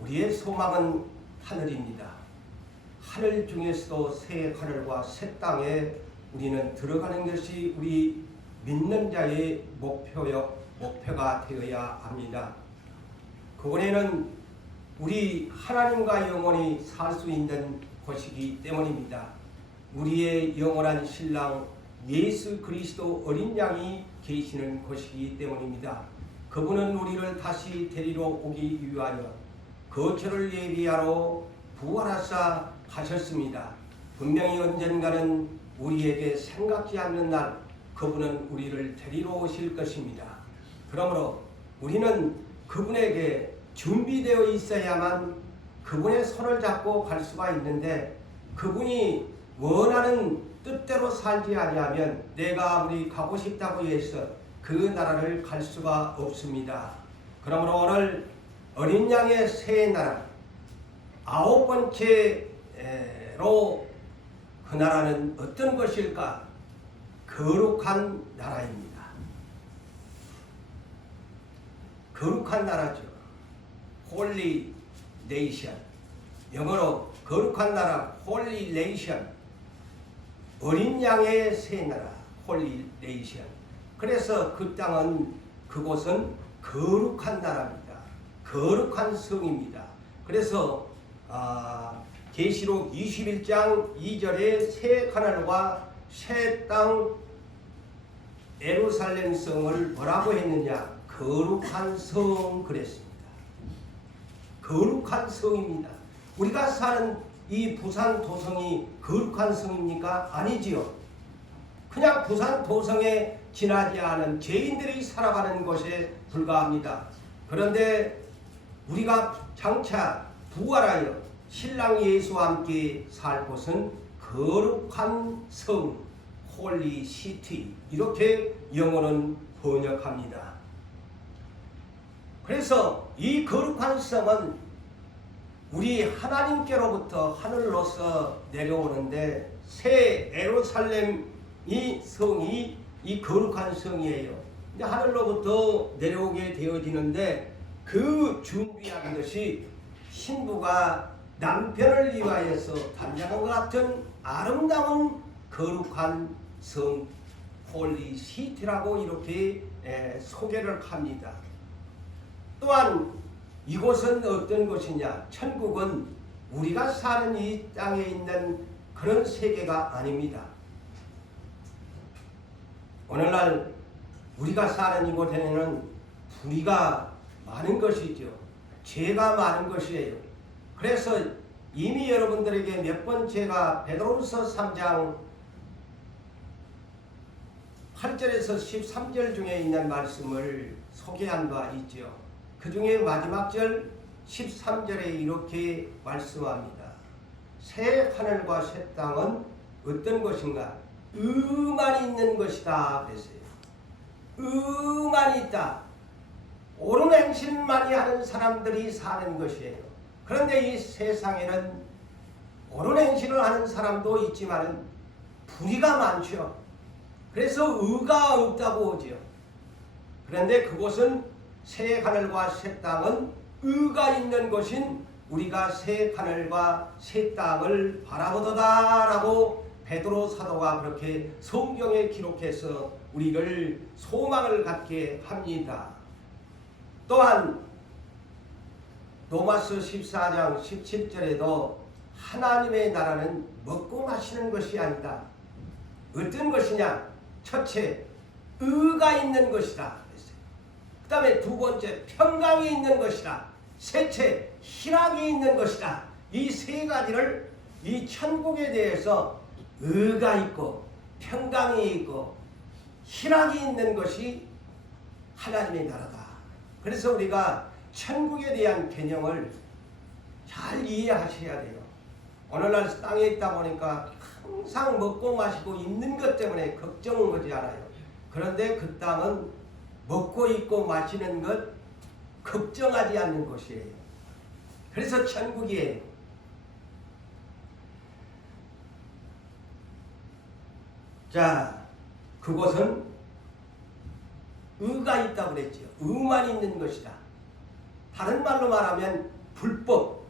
우리의 소망은 하늘입니다. 하늘 중에서도 새 하늘과 새 땅에 우리는 들어가는 것이 우리 믿는 자의 목표가 되어야 합니다. 그곳에는 우리 하나님과 영원히 살 수 있는 곳이기 때문입니다. 우리의 영원한 신랑 예수 그리스도 어린 양이 계시는 곳이기 때문입니다. 그분은 우리를 다시 데리러 오기 위하여 거처를 예비하러 부활하사 가셨습니다. 분명히 언젠가는 우리에게 생각지 않는 날 그분은 우리를 데리러 오실 것입니다. 그러므로 우리는 그분에게 준비되어 있어야만 그분의 손을 잡고 갈 수가 있는데, 그분이 원하는 뜻대로 살지 아니하면 내가 아무리 가고 싶다고 해서 그 나라를 갈 수가 없습니다. 그러므로 오늘 어린 양의 새 나라, 9번째로 그 나라는 어떤 것일까? 거룩한 나라입니다. 거룩한 나라죠. Holy Nation. 영어로 거룩한 나라, Holy Nation. 어린 양의 새 나라, Holy Nation. 그래서 그 땅은, 그곳은 거룩한 나라입니다. 거룩한 성입니다. 그래서 계시록 21장 2절에 새 하늘과 새 땅 예루살렘 성을 뭐라고 했느냐? 거룩한 성 그랬습니다. 거룩한 성입니다. 우리가 사는 이 부산 도성이 거룩한 성입니까? 아니지요. 그냥 부산 도성에 지나지 않은 죄인들이 살아가는 곳에 불과합니다. 그런데 우리가 장차 부활하여 신랑 예수와 함께 살 곳은 거룩한 성, 홀리 시티, 이렇게 영어는 번역합니다. 그래서 이 거룩한 성은 우리 하나님께로부터 하늘로서 내려오는데, 새 예루살렘이 성이 이 거룩한 성이에요. 근데 하늘로부터 내려오게 되어지는데, 그 준비한 것이 신부가 남편을 위하여서 단장한 것 같은 아름다운 거룩한 성, 홀리 시티라고 이렇게 소개를 합니다. 또한 이곳은 어떤 곳이냐? 천국은 우리가 사는 이 땅에 있는 그런 세계가 아닙니다. 오늘날 우리가 사는 이곳에는 불의가 많은 것이죠. 죄가 많은 것이에요. 그래서 이미 여러분들에게 몇 번 제가 베드로후서 3장 8절에서 13절 중에 있는 말씀을 소개한 바 있죠. 그 중에 마지막 절 13절에 이렇게 말씀합니다. 새 하늘과 새 땅은 어떤 것인가? 의만 있는 것이다 그랬어요. 의만 있다. 옳은 행실만이 하는 사람들이 사는 것이에요. 그런데 이 세상에는 옳은 행실을 하는 사람도 있지만 불의가 많죠. 그래서 의가 없다고 하죠. 그런데 그곳은 새 하늘과 새 땅은 의가 있는 곳인 우리가 새 하늘과 새 땅을 바라보도다라고 베드로 사도가 그렇게 성경에 기록해서 우리를 소망을 갖게 합니다. 또한 로마서 14장 17절에도 하나님의 나라는 먹고 마시는 것이 아니다. 어떤 것이냐? 첫째, 의가 있는 것이다. 그 다음에 두 번째, 평강이 있는 것이다. 셋째, 희락이 있는 것이다. 이 세 가지를 이 천국에 대해서 의가 있고 평강이 있고 희락이 있는 것이 하나님의 나라다. 그래서 우리가 천국에 대한 개념을 잘 이해하셔야 돼요. 오늘날 땅에 있다 보니까 항상 먹고 마시고 있는 것 때문에 걱정은 거지 않아요. 그런데 그 땅은 먹고 있고 마시는 것 걱정하지 않는 곳이에요. 그래서 천국이에요. 자, 그곳은 의가 있다고 그랬죠. 의만 있는 것이다. 다른 말로 말하면 불법.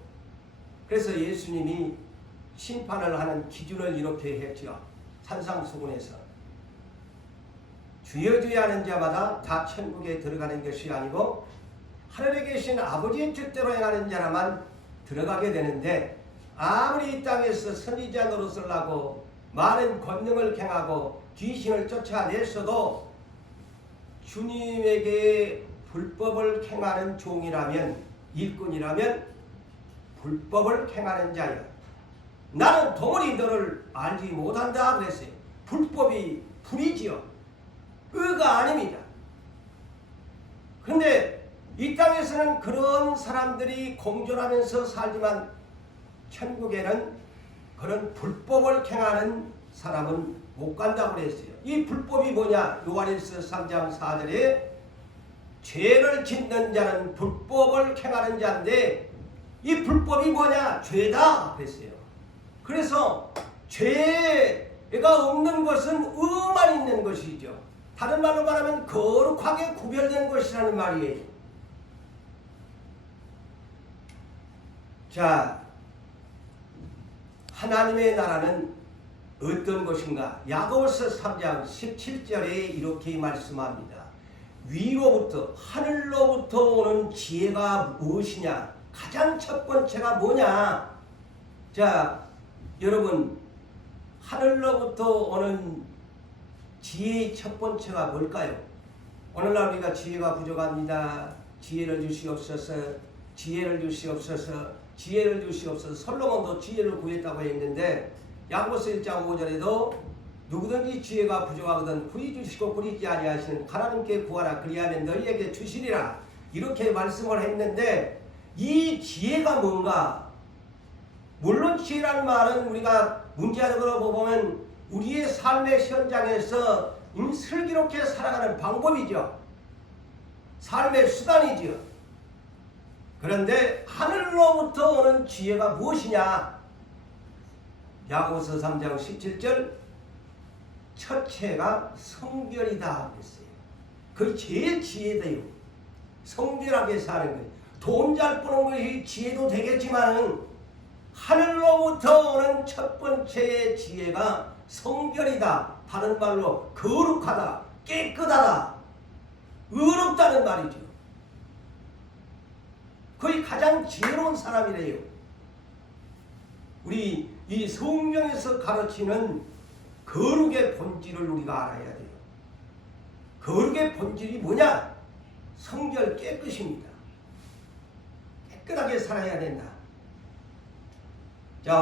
그래서 예수님이 심판을 하는 기준을 이렇게 했죠. 산상수훈에서 주여 주여 하는 자마다 다 천국에 들어가는 것이 아니고 하늘에 계신 아버지의 뜻대로 행하는 자라만 들어가게 되는데, 아무리 이 땅에서 선지자 노릇을 하고 많은 권능을 행하고 귀신을 쫓아냈어도 주님에게 불법을 행하는 종이라면, 일꾼이라면 불법을 행하는 자야. 나는 도무지 너를 알지 못한다 그랬어요. 불법이 불이지요. 의가 아닙니다. 그런데 이 땅에서는 그런 사람들이 공존하면서 살지만 천국에는 그런 불법을 행하는 사람은 못 간다고 그랬어요. 이 불법이 뭐냐? 요한일서 3장 4절에 죄를 짓는 자는 불법을 행하는 자인데, 이 불법이 뭐냐? 죄다 그랬어요. 그래서 죄가 없는 것은 의만 있는 것이죠. 다른 말로 말하면 거룩하게 구별된 것이라는 말이에요. 자, 하나님의 나라는 어떤 것인가? 야고보서 3장 17절에 이렇게 말씀합니다. 위로부터, 하늘로부터 오는 지혜가 무엇이냐? 가장 첫 번째가 뭐냐? 자, 여러분, 하늘로부터 오는 지혜의 첫 번째가 뭘까요? 오늘날 우리가 지혜가 부족합니다. 지혜를 주시옵소서, 지혜를 주시옵소서, 지혜를 주시옵소서. 솔로몬도 지혜를 구했다고 했는데, 야고보서 1장 5절에도 누구든지 지혜가 부족하거든 구히 주시고 구리지 아니하시는 하나님께 구하라 그리하면 너희에게 주시리라, 이렇게 말씀을 했는데, 이 지혜가 뭔가? 물론 지혜라는 말은 우리가 문제적으로 보면 우리의 삶의 현장에서 슬기롭게 살아가는 방법이죠. 삶의 수단이죠. 그런데 하늘로부터 오는 지혜가 무엇이냐? 야고보서 3장 17절 첫째가 성결이다 그랬어요. 그게 제일 지혜돼요. 성결하게 사는 거예요. 돈 잘 버는 것이 지혜도 되겠지만 하늘로부터 오는 첫 번째의 지혜가 성결이다. 다른 말로 거룩하다, 깨끗하다, 의롭다는 말이죠. 거의 가장 지혜로운 사람이래요. 우리 이 성경에서 가르치는 거룩의 본질을 우리가 알아야 돼요. 거룩의 본질이 뭐냐? 성결, 깨끗입니다. 깨끗하게 살아야 된다. 자,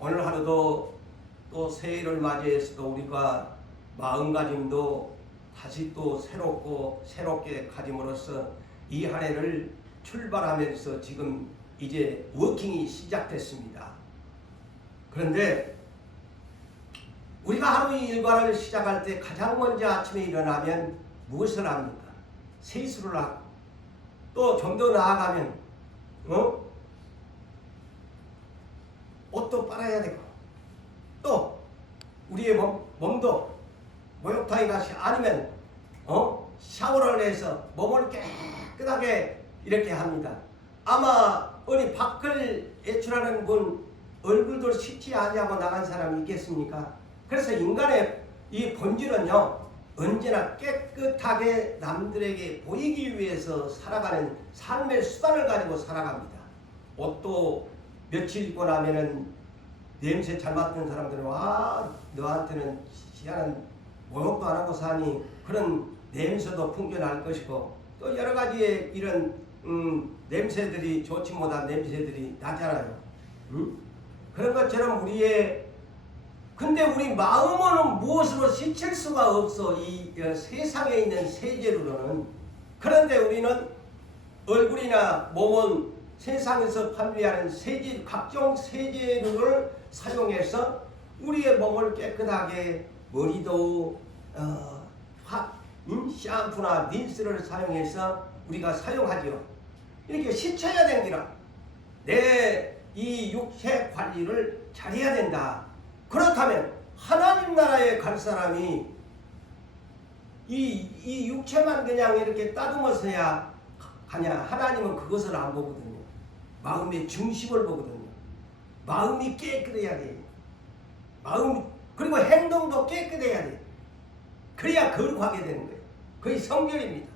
오늘 하루도 또 새해를 맞이해서도 우리가 마음가짐도 다시 또 새롭게 가짐으로써 이 한 해를 출발하면서 지금 이제 워킹이 시작됐습니다. 그런데 우리가 하루 일과를 시작할 때 가장 먼저 아침에 일어나면 무엇을 합니까? 세수를 하고, 또 좀 더 나아가면 옷도 빨아야 되고, 또 우리의 몸도 목욕탕에 가시 아니면 샤워를 해서 몸을 깨끗하게 이렇게 합니다. 아마 어디 밖을 외출하는 분 얼굴도 씻지 아니하고 나간 사람이 있겠습니까? 그래서 인간의 이 본질은요, 언제나 깨끗하게 남들에게 보이기 위해서 살아가는 삶의 수단을 가지고 살아갑니다. 옷도 며칠 입고 나면은 냄새 잘 맡는 사람들은 와, 너한테는 희한한 목욕도 안 하고 사니, 그런 냄새도 풍겨날 것이고, 또 여러 가지의 이런 냄새들이, 좋지 못한 냄새들이 나잖아요. 그런 것처럼 근데 우리 마음은 무엇으로 씻을 수가 없어. 이 세상에 있는 세제로는. 그런데 우리는 얼굴이나 몸은 세상에서 판매하는 각종 세제류를 사용해서 우리의 몸을 깨끗하게, 머리도 샴푸나 린스를 사용해서 우리가 사용하죠. 이렇게 씻어야 됩니다. 내 이 육체 관리를 잘해야 된다. 그렇다면 하나님 나라에 갈 사람이 이 육체만 그냥 이렇게 따듬어서야 하냐? 하나님은 그것을 안 보거든요. 마음의 중심을 보거든요. 마음이 깨끗해야 돼. 그리고 행동도 깨끗해야 돼. 그래야 거룩하게 되는 거예요. 그게 성결입니다.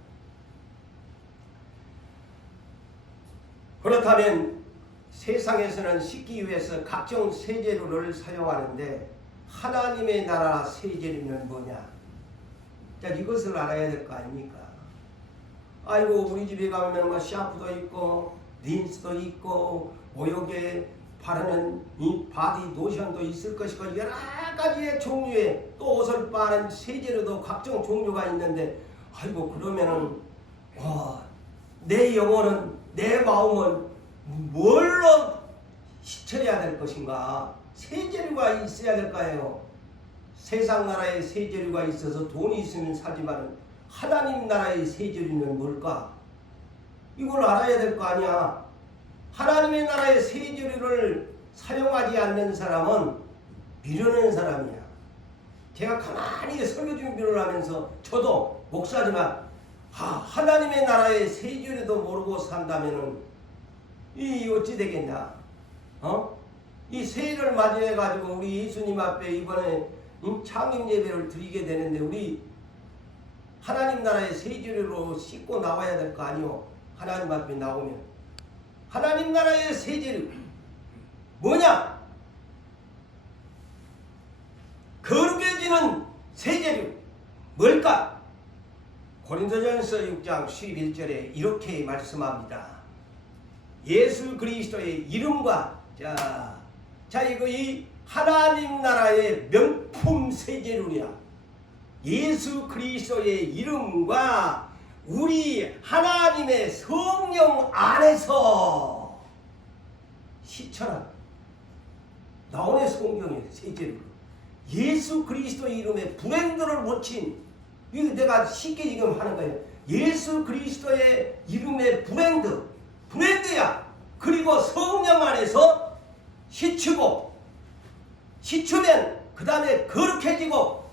그렇다면 세상에서는 씻기 위해서 각종 세제류를 사용하는데 하나님의 나라 세제류는 뭐냐? 자, 이것을 알아야 될 거 아닙니까? 아이고, 우리 집에 가면 뭐 샴푸도 있고 린스도 있고 목욕에 바르는 이 바디 로션도 있을 것이고 여러 가지의 종류의 또 옷을 빠는 세제류도 각종 종류가 있는데 아이고, 그러면은 내 영혼은, 내 마음은 뭘로 씻어야 될 것인가? 세제류가 있어야 될까요? 세상 나라의 세제류가 있어서 돈이 있으면 사지만 하나님 나라의 세제류는 뭘까? 이걸 알아야 될 거 아니야. 하나님의 나라의 세제류를 사용하지 않는 사람은 미루는 사람이야. 제가 가만히 설교 준비를 하면서 저도 목사지만 하나님의 나라의 세제류도 모르고 산다면은 이 어찌 되겠냐? 이 새해를 맞이해 가지고 우리 예수님 앞에 이번에 창립 예배를 드리게 되는데 우리 하나님 나라의 세제류로 씻고 나와야 될 거 아니오? 하나님 앞에 나오면 하나님 나라의 세제류 뭐냐? 거룩해지는 세제류 뭘까? 고린도전서 6장 11절에 이렇게 말씀합니다. 예수 그리스도의 이름과 자 이거 이 하나님 나라의 명품 세제류야. 예수 그리스도의 이름과 우리 하나님의 성령 안에서 시처럼 나오는 성경의 세제류. 예수 그리스도의 이름에 브랜드를 붙인, 이거 내가 쉽게 지금 하는 거예요. 예수 그리스도의 이름의 브랜드야. 그리고 성령 안에서 씻추고, 씻추면 그 다음에 거룩해지니까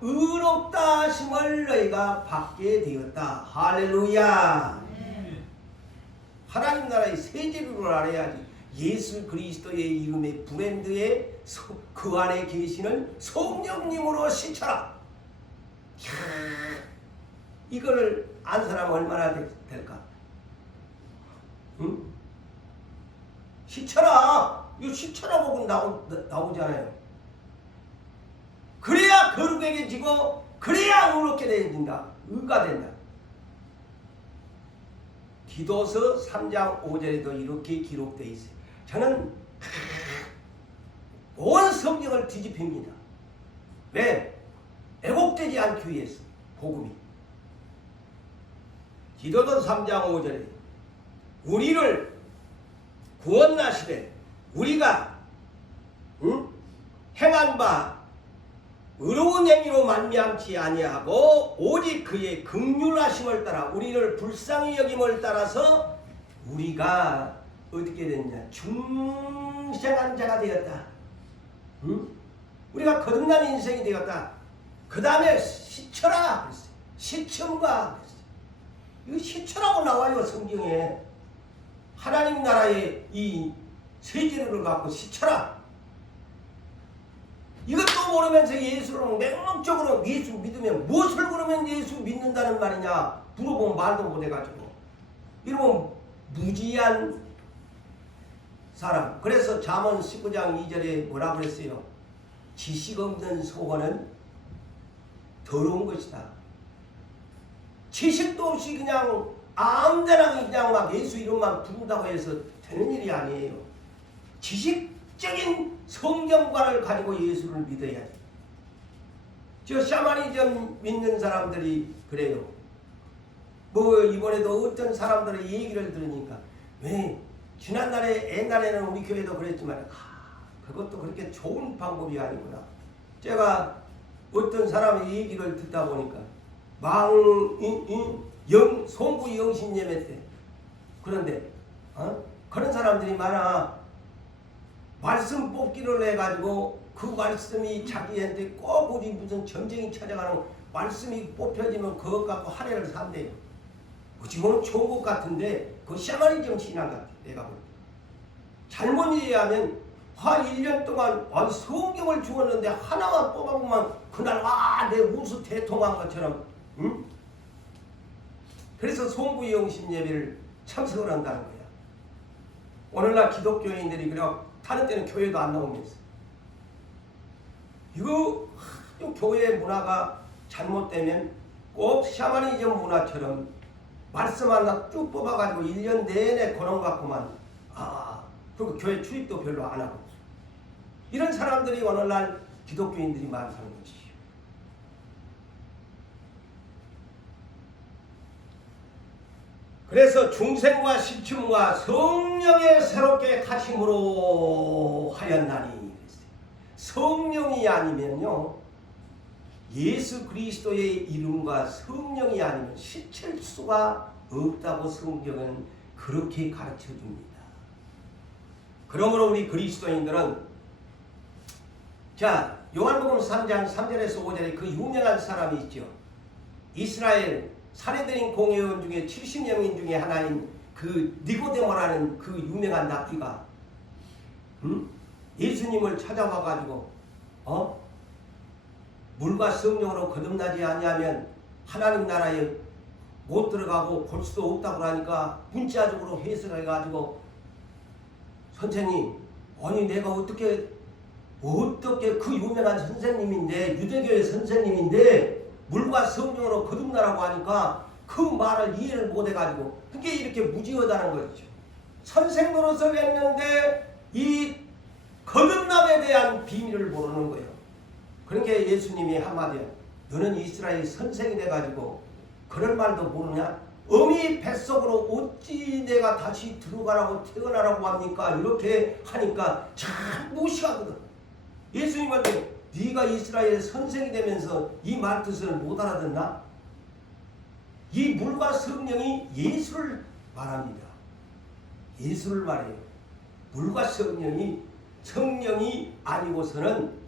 의롭다 하심을 너희가 받게 되었다. 할렐루야. 하나님 나라의 세제류를 알아야지. 예수 그리스도의 이름의 브랜드에 그 안에 계시는 성령님으로 씻쳐라. 이걸 안 사람은 얼마나 될까? 응? 씻쳐라. 이거 씻쳐라 보고 나오잖아요. 그래야 거룩해지고 그래야 의롭게 된다. 의가 된다. 디도서 3장 5절에도 이렇게 기록되어 있어요. 저는 온 성경을 뒤집힙니다. 왜? 왜곡되지 않기 위해서. 복음이. 디도서 3장 5절에 우리를 구원하시되 우리가 행한 바 의로운 행위로 말미암지 아니하고 오직 그의 긍휼하심을 따라 우리를 불쌍히 여김을 따라서 우리가 어떻게 됐냐? 중생한 자가 되었다. 우리가 거듭난 인생이 되었다. 그 다음에 씻쳐라. 씻음과 이거 씻쳐라고 나와요, 성경에. 하나님 나라의 이 세제류를 갖고 씻쳐라. 이것도 모르면서 예수를 맹목적으로 예수 믿으면 무엇을 그러면 예수 믿는다는 말이냐 물어보면 말도 못해가지고 이러면 무지한 사람. 그래서 잠언 19장 2절에 뭐라고 그랬어요? 지식 없는 소원은 더러운 것이다. 지식도 없이 그냥 아무데나 그냥 막 예수 이름만 부른다고 해서 되는 일이 아니에요. 지식적인 성경관을 가지고 예수를 믿어야지. 저 샤머니즘 믿는 사람들이 그래요. 뭐 이번에도 어떤 사람들의 얘기를 들으니까 왜 지난날에 옛날에는 우리 교회도 그랬지만 그것도 그렇게 좋은 방법이 아니구나. 제가 어떤 사람의 얘기를 듣다 보니까 송구 영신 예배 때 그런데 그런 사람들이 많아. 말씀 뽑기를 해가지고 그 말씀이 자기한테 꼭 우리 무슨 전쟁이 찾아가는 말씀이 뽑혀지면 그것 갖고 할애를 산대요. 어찌 보면 좋은 것 같은데 그 샤머니즘 신앙 같아. 내가 볼 때. 잘못 이해하면 1년 동안 성경을 주었는데 하나만 뽑아보면 그날 내 우수 대통한 것처럼, 응? 그래서 송구영신 예배를 참석을 한다는 거야. 오늘날 기독교인들이 그냥 다른 때는 교회도 안 나오면서 이거 교회 문화가 잘못되면 꼭 샤머니즘 문화처럼 말씀 하나 쭉 뽑아가지고 1년 내내 그런 것 같구만. 그리고 교회 출입도 별로 안 하고. 이런 사람들이 오늘날 기독교인들이 많다는 거지. 그래서 중생과 시춤과 성령의 새롭게 가심으로 하였나니. 성령이 아니면요, 예수 그리스도의 이름과 성령이 아니면 시칠 수가 없다고 성경은 그렇게 가르쳐 줍니다. 그러므로 우리 그리스도인들은, 자, 요한복음 3장 3절에서 5절에 그 유명한 사람이 있죠. 이스라엘 사내들인 공회원 중에 70명인 중에 하나인 그 니고데모라는 그 유명한 납비가 예수님을 찾아와가지고 물과 성령으로 거듭나지 아니하면 하나님 나라에 못 들어가고 볼 수도 없다고 하니까 문자적으로 해석해가지고, 선생님, 아니 내가 어떻게 그 유명한 선생님인데, 유대교의 선생님인데 물과 성령으로 거듭나라고 하니까 그 말을 이해를 못해가지고 그게 이렇게 무지하다는 거죠. 선생 노릇을 했는데 이 거듭남에 대한 비밀을 모르는 거예요. 그러니까 예수님이 한마디에, 너는 이스라엘 선생이 돼가지고 그런 말도 모르냐? 어미 뱃속으로 어찌 내가 다시 들어가라고 태어나라고 합니까? 이렇게 하니까 참 무시하거든. 예수님한테 네가 이스라엘 선생이 되면서 이 말 뜻을 못 알아듣나? 이 물과 성령이 예수를 말합니다. 예수를 말해요. 물과 성령이 아니고서는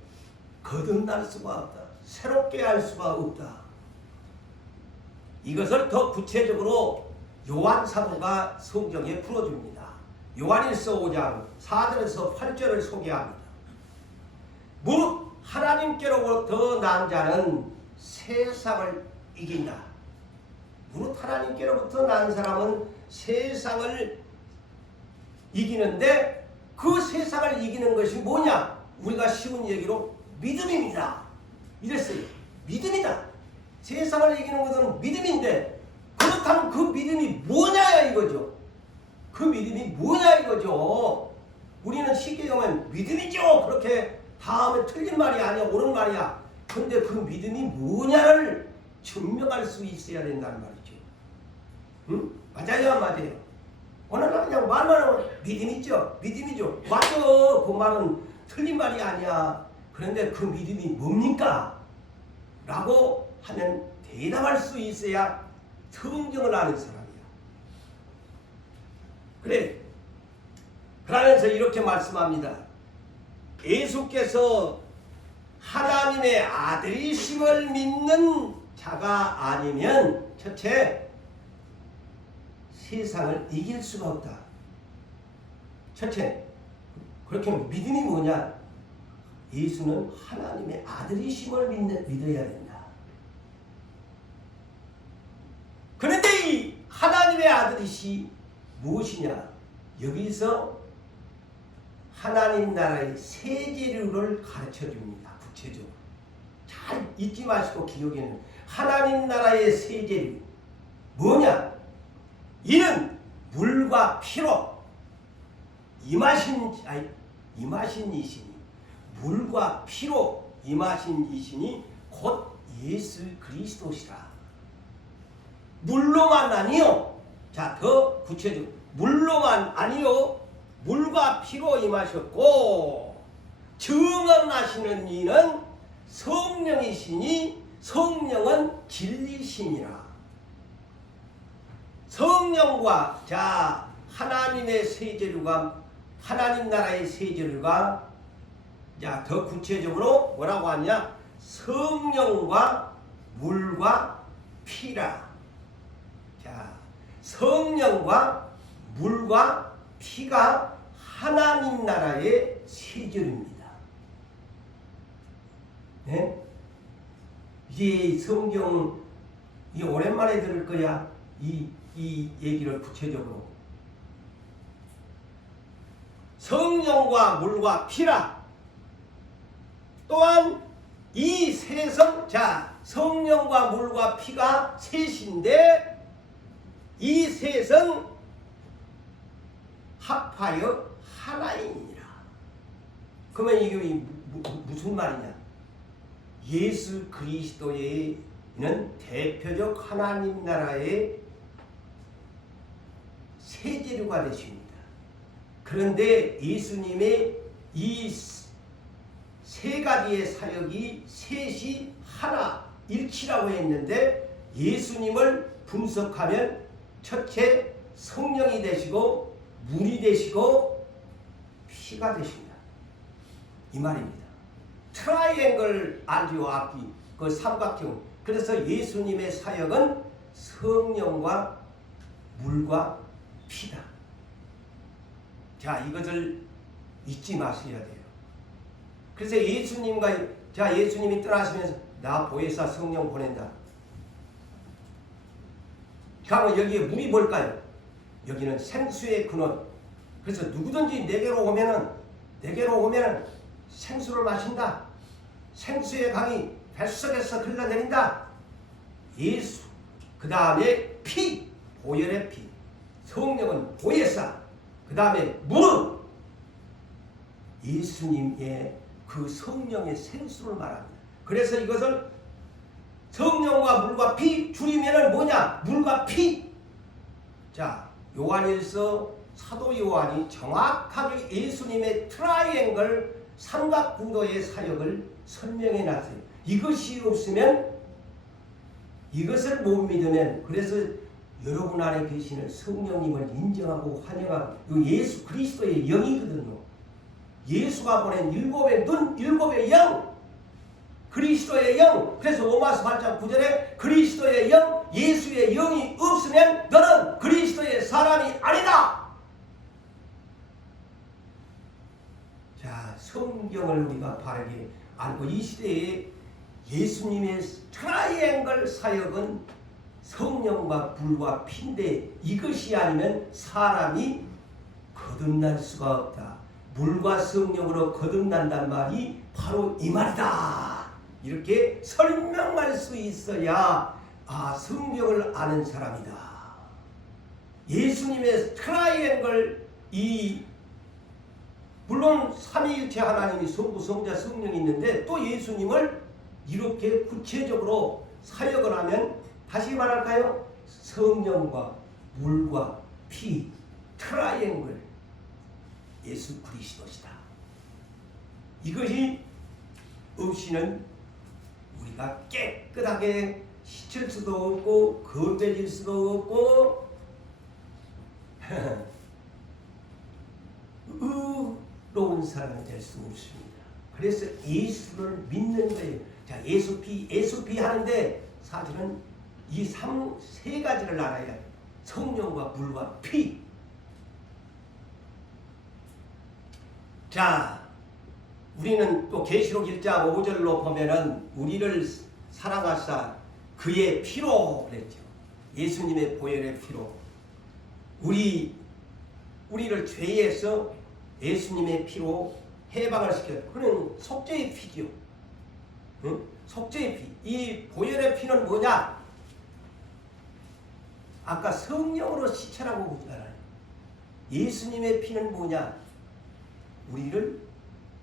거듭날 수가 없다. 새롭게 할 수가 없다. 이것을 더 구체적으로 요한 사도가 성경에 풀어줍니다. 요한일서 5장 4절에서 8절을 소개합니다. 무릇 하나님께로부터 난 자는 세상을 이긴다. 무릇 하나님께로부터 난 사람은 세상을 이기는데, 그 세상을 이기는 것이 뭐냐? 우리가 쉬운 얘기로 믿음입니다. 이랬어요. 믿음이다. 세상을 이기는 것은 믿음인데, 그렇다면 그 믿음이 뭐냐 이거죠. 그 믿음이 뭐냐 이거죠. 우리는 쉽게 보면 믿음이죠. 그렇게 다음에 틀린 말이 아니야, 옳은 말이야. 근데 그 믿음이 뭐냐를 증명할 수 있어야 된다는 말이죠. 응? 맞아요, 안 맞아요? 오늘은 그냥 말만 하면 믿음이죠. 믿음이죠. 맞아. 그 말은 틀린 말이 아니야. 그런데 그 믿음이 뭡니까? 라고 하면 대답할 수 있어야 성경을 아는 사람이야. 그래. 그러면서 이렇게 말씀합니다. 예수께서 하나님의 아들이심을 믿는 자가 아니면, 첫째, 세상을 이길 수가 없다. 첫째, 그렇게 믿음이 뭐냐? 예수는 하나님의 아들이심을 믿어야 된다. 그런데 이 하나님의 아들이시 무엇이냐? 여기서 하나님 나라의 세계류를 가르쳐줍니다. 구체적으로. 잘 잊지 마시고 기억에는. 하나님 나라의 세계류. 뭐냐? 이는 물과 피로 임하신 이시니, 물과 피로 임하신 이시니 곧 예수 그리스도시라. 물로만 아니요. 자, 더 구체적으로. 물로만 아니요. 물과 피로 임하셨고, 증언하시는 이는 성령이시니 성령은 진리시니라. 성령과, 자, 하나님의 세계류가, 하나님 나라의 세계류가, 자, 더 구체적으로 뭐라고 하냐? 성령과 물과 피라. 자, 성령과 물과 피가 하나님 나라의 세절입니다. 네? 이게 성경 이 오랜만에 들을 거야. 이 얘기를 구체적으로. 성령과 물과 피라. 또한 이 세성, 자, 성령과 물과 피가 셋인데 이 셋은 합하여 하나이니라. 그러면 이게 무슨 말이냐? 예수 그리스도에는 대표적 하나님 나라의 세제류가 되십니다. 그런데 예수님의 이 세 가지의 사역이 셋이 하나 일치라고 했는데 예수님을 분석하면 첫째 성령이 되시고 물이 되시고 피가 되십니다. 이 말입니다. 트라이앵글 알지요? 앞이 그 삼각형. 그래서 예수님의 사역은 성령과 물과 피다. 자, 이것을 잊지 마셔야 돼요. 그래서 예수님이 떠나시면서 나 보혜사 성령 보낸다. 그러면 여기에 물이 뭘까요? 여기는 생수의 근원. 그래서 누구든지 내게로 오면은 생수를 마신다. 생수의 강이 뱃속에서 흘러내린다. 예수. 그 다음에 피. 보혈의 피. 성령은 보혜사. 그 다음에 물은 예수님의 그 성령의 생수를 말합니다. 그래서 이것을 성령과 물과 피 줄이면은 뭐냐? 물과 피. 자, 요한일서 사도 요한이 정확하게 예수님의 트라이앵글 삼각구도의 사역을 설명해 놨어요. 이것이 없으면, 이것을 못 믿으면, 그래서 여러분 안에 계시는 성령님을 인정하고 환영하고, 예수 그리스도의 영이거든요. 예수가 보낸 일곱의 눈, 일곱의 영, 그리스도의 영. 그래서 로마서 8장 9절에 그리스도의 영, 예수의 영이 없으면 너는 그리스도의 사람이 아니다. 자, 성경을 우리가 바르게 알고 이 시대에 예수님의 트라이앵글 사역은 성령과 불과 피인데 이것이 아니면 사람이 거듭날 수가 없다. 물과 성령으로 거듭난단 말이 바로 이 말이다. 이렇게 설명할 수 있어야 성경을 아는 사람이다. 예수님의 트라이앵글 물론 삼위일체 하나님이 성부, 성자, 성령이 있는데 또 예수님을 이렇게 구체적으로 사역을 하면 다시 말할까요? 성령과 물과 피, 트라이앵글 예수 그리스도시다. 이것이 없이는 우리가 깨끗하게 씻을 수도 없고 거룩해질 수도 없고 의로운 사람이 될 수 없습니다. 그래서 예수를 믿는 거예요. 자, 예수 피 하는데 사실은 이 세 가지를 알아야 해요. 성령과 물과 피. 자, 우리는 또 계시록 1장 5절로 보면은 우리를 사랑하사 그의 피로 그랬죠. 예수님의 보혈의 피로 우리를 죄에서 예수님의 피로 해방을 시켜요. 그는 속죄의 피죠. 응? 속죄의 피. 이 보혈의 피는 뭐냐? 아까 성령으로 씻으라고 그러잖아요. 예수님의 피는 뭐냐? 우리를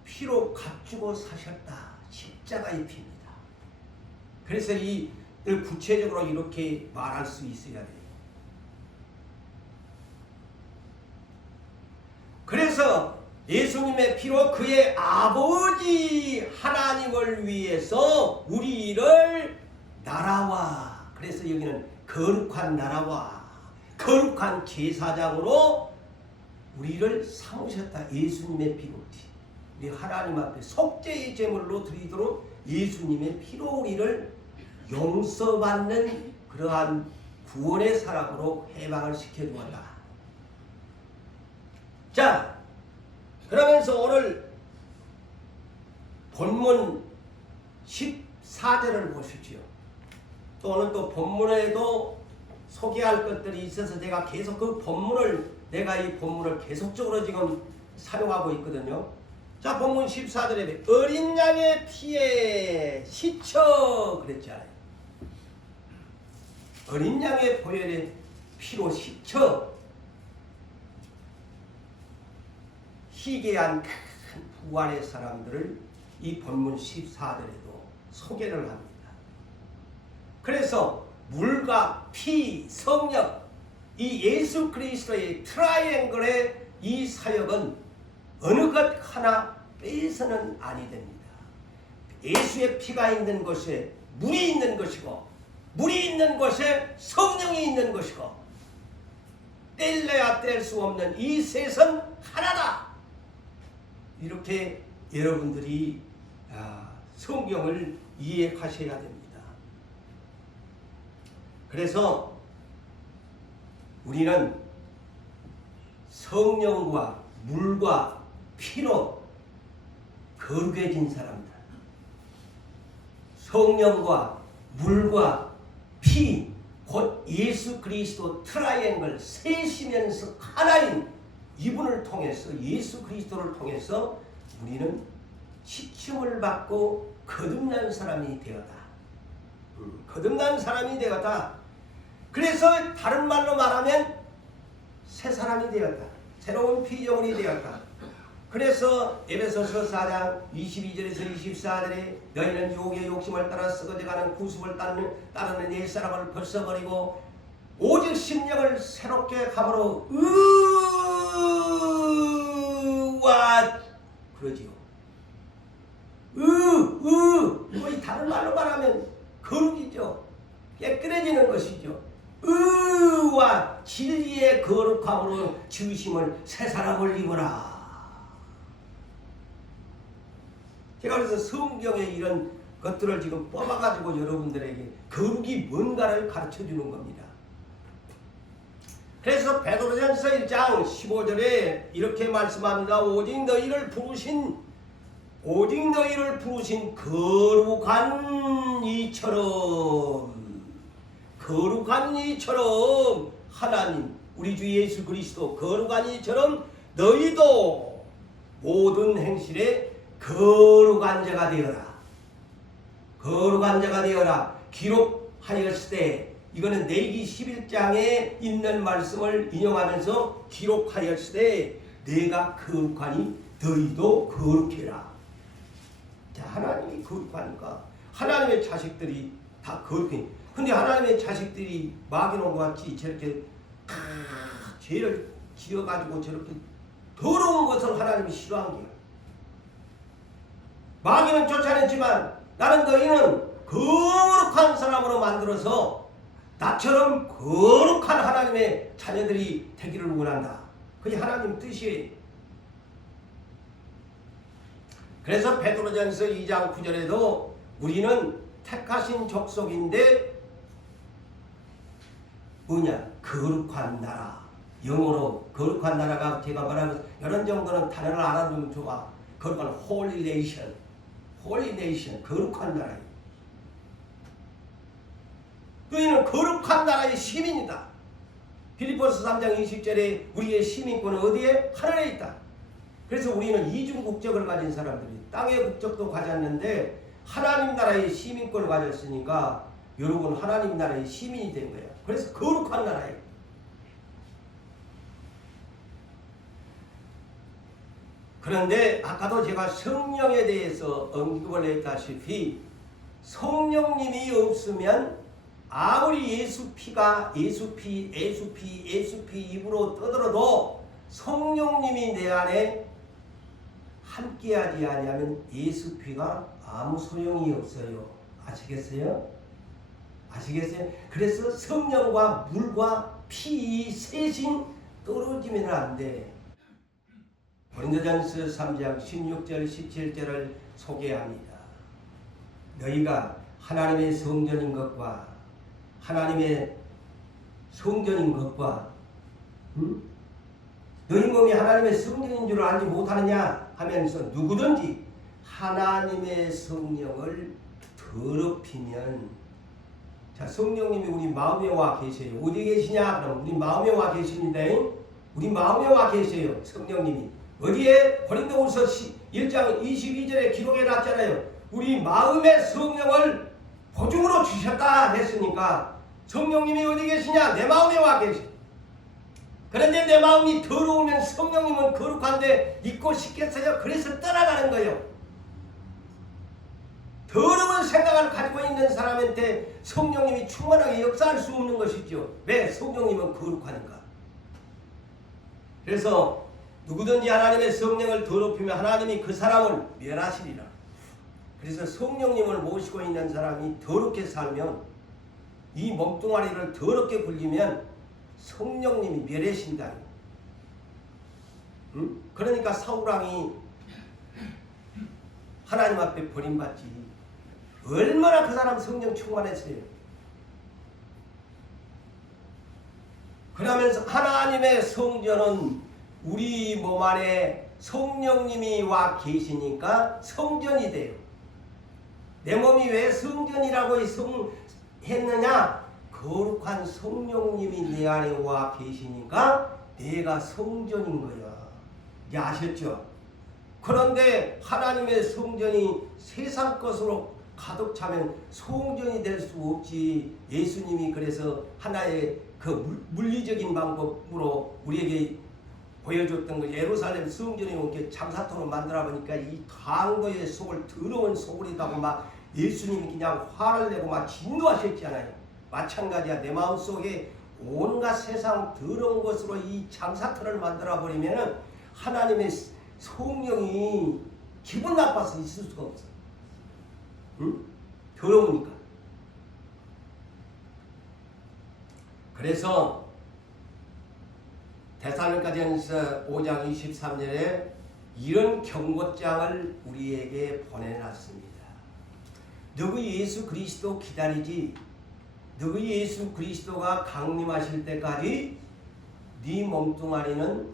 피로 값주고 사셨다. 십자가의 피입니다. 그래서 이를 구체적으로 이렇게 말할 수 있어야 돼요. 그래서 예수님의 피로 그의 아버지 하나님을 위해서 우리를 나라와, 그래서 여기는 거룩한 나라와 거룩한 제사장으로 우리를 삼으셨다. 예수님의 피로 우리 하나님 앞에 속죄의 제물로 드리도록 예수님의 피로 우리를 용서받는 그러한 구원의 사람으로 해방을 시켜주었다. 자, 그러면서 오늘 본문 14절을 보시지요. 또 오늘 또 본문에도 소개할 것들이 있어서 내가 계속 내가 이 본문을 계속적으로 지금 사용하고 있거든요. 자, 본문 14절에 어린 양의 피에 씻혀 그랬잖아요. 어린 양의 보혈의 피로 씻혀 희귀한 큰 부활의 사람들을 이 본문 14절에도 소개를 합니다. 그래서 물과 피, 성령, 이 예수 그리스도의 트라이앵글의 이 사역은 어느 것 하나 빼서는 아니 됩니다. 예수의 피가 있는 곳에 물이 있는 것이고, 물이 있는 곳에 성령이 있는 것이고, 뗄래야 뗄 수 없는 이 셋은 하나다. 이렇게 여러분들이 성경을 이해하셔야 됩니다. 그래서 우리는 성령과 물과 피로 거룩해진 사람이다. 성령과 물과 피, 곧 예수 그리스도 트라이앵글 셋이면서 하나인 이분을 통해서, 예수 그리스도를 통해서 우리는 씻음을 받고 거듭난 사람이 되었다. 거듭난 사람이 되었다. 그래서 다른 말로 말하면 새 사람이 되었다. 새로운 피조물이 되었다. 그래서 에베소서 4장 22절에서 24절에 너희는 유혹의 욕심을 따라 썩어져가는 구습을 따르는 옛사람을 벗어버리고 오직 심령을 새롭게 감으로 의와 그러지요. 우리 다른 말로 말하면 거룩이죠. 깨끗해지는 것이죠. 의와 진리의 거룩함으로 지으심을 새 사람을 입어라. 제가 그래서 성경에 이런 것들을 지금 뽑아가지고 여러분들에게 거룩이 뭔가를 가르쳐주는 겁니다. 그래서 베드로전서 1장 15절에 이렇게 말씀합니다. 오직 너희를 부르신 거룩한 이처럼 하나님 우리 주 예수 그리스도 거룩한 이처럼 너희도 모든 행실에 거룩한 자가 되어라. 거룩한 자가 되어라. 기록하였을 때, 이거는 내기 11장에 있는 말씀을 인용하면서 기록하였을 때 내가 거룩하니 너희도 거룩해라. 자, 하나님이 거룩하니까 하나님의 자식들이 다 거룩해. 근데 하나님의 자식들이 마귀놈과 같이 저렇게 죄를 지어가지고 저렇게 더러운 것을 하나님이 싫어한 거야. 마귀는 쫓아냈지만 나는 너희는 거룩한 사람으로 만들어서 나처럼 거룩한 하나님의 자녀들이 되기를 원한다. 그게 하나님 뜻이에요. 그래서 베드로전서 2장 9절에도 우리는 택하신 족속인데 뭐냐? 거룩한 나라. 영어로 거룩한 나라가 제가 말하면 이런 정도는 단어를 알아두면 좋아. 거룩한 holy nation. holy nation. 거룩한 나라예요. 너희는 거룩한 나라의 시민이다. 빌립보서 3장 20절에 우리의 시민권은 어디에? 하늘에 있다. 그래서 우리는 이중 국적을 가진 사람들이 땅의 국적도 가졌는데 하나님 나라의 시민권을 가졌으니까 여러분 하나님 나라의 시민이 된 거예요. 그래서 거룩한 나라예요. 그런데 아까도 제가 성령에 대해서 언급을 했다시피 성령님이 없으면 아무리 예수 피 입으로 떠들어도 성령님이 내 안에 함께하지 아니하면 예수 피가 아무 소용이 없어요. 아시겠어요? 그래서 성령과 물과 피 셋이 떨어지면 안 돼. 고린도전서 3장 16절 17절을 소개합니다. 너희가 하나님의 성전인 것과 하나님의 성전인 것과 너희 몸이 하나님의 성전인 줄 알지 못하느냐 하면서 누구든지 하나님의 성령을 더럽히면, 자, 성령님이 우리 마음에 와 계세요. 어디 계시냐? 그럼 우리 마음에 와 계십니다. 우리 마음에 와 계세요. 성령님이 어디에? 고린도후서 1장 22절에 기록해 놨잖아요. 우리 마음의 성령을 보증으로 주셨다 했으니까 성령님이 어디 계시냐? 내 마음에 와 계세요. 그런데 내 마음이 더러우면 성령님은 거룩한데 있고 싶겠어요? 그래서 떠나가는 거예요. 더러운 생각을 가지고 있는 사람한테 성령님이 충만하게 역사할 수 없는 것이죠. 왜? 성령님은 거룩하니까. 그래서 누구든지 하나님의 성령을 더럽히면 하나님이 그 사람을 멸하시리라. 그래서 성령님을 모시고 있는 사람이 더럽게 살면, 이 몸뚱아리를 더럽게 굴리면 성령님이 멸하신다. 그러니까 사울왕이 하나님 앞에 버림받지. 얼마나 그 사람 성령 충만했어요. 그러면서 하나님의 성전은 우리 몸 안에 성령님이 와 계시니까 성전이 돼요. 내 몸이 왜 성전이라고 했느냐? 거룩한 성령님이 내 안에 와 계시니까 내가 성전인 거야. 이제 아셨죠? 그런데 하나님의 성전이 세상 것으로 가득 차면 성전이 될 수 없지. 예수님이 그래서 하나의 그 물리적인 방법으로 우리에게 보여줬던 거, 예루살렘 성전에 이렇게 장사토로 만들어 보니까 이 강도의 속을 더러운 속을이다고 막 예수님이 그냥 화를 내고 막 진노하셨잖아요. 마찬가지야. 내 마음속에 온갖 세상 더러운 것으로 이 장사터를 만들어 버리면 하나님의 성령이 기분 나빠서 있을 수가 없어. 응? 더러우니까. 그래서 데살로니가전서 5장 23절에 이런 경고장을 우리에게 보내놨습니다. 너희 예수 그리스도 기다리지. 너희 예수 그리스도가 강림하실 때까지 네 몸뚱아리는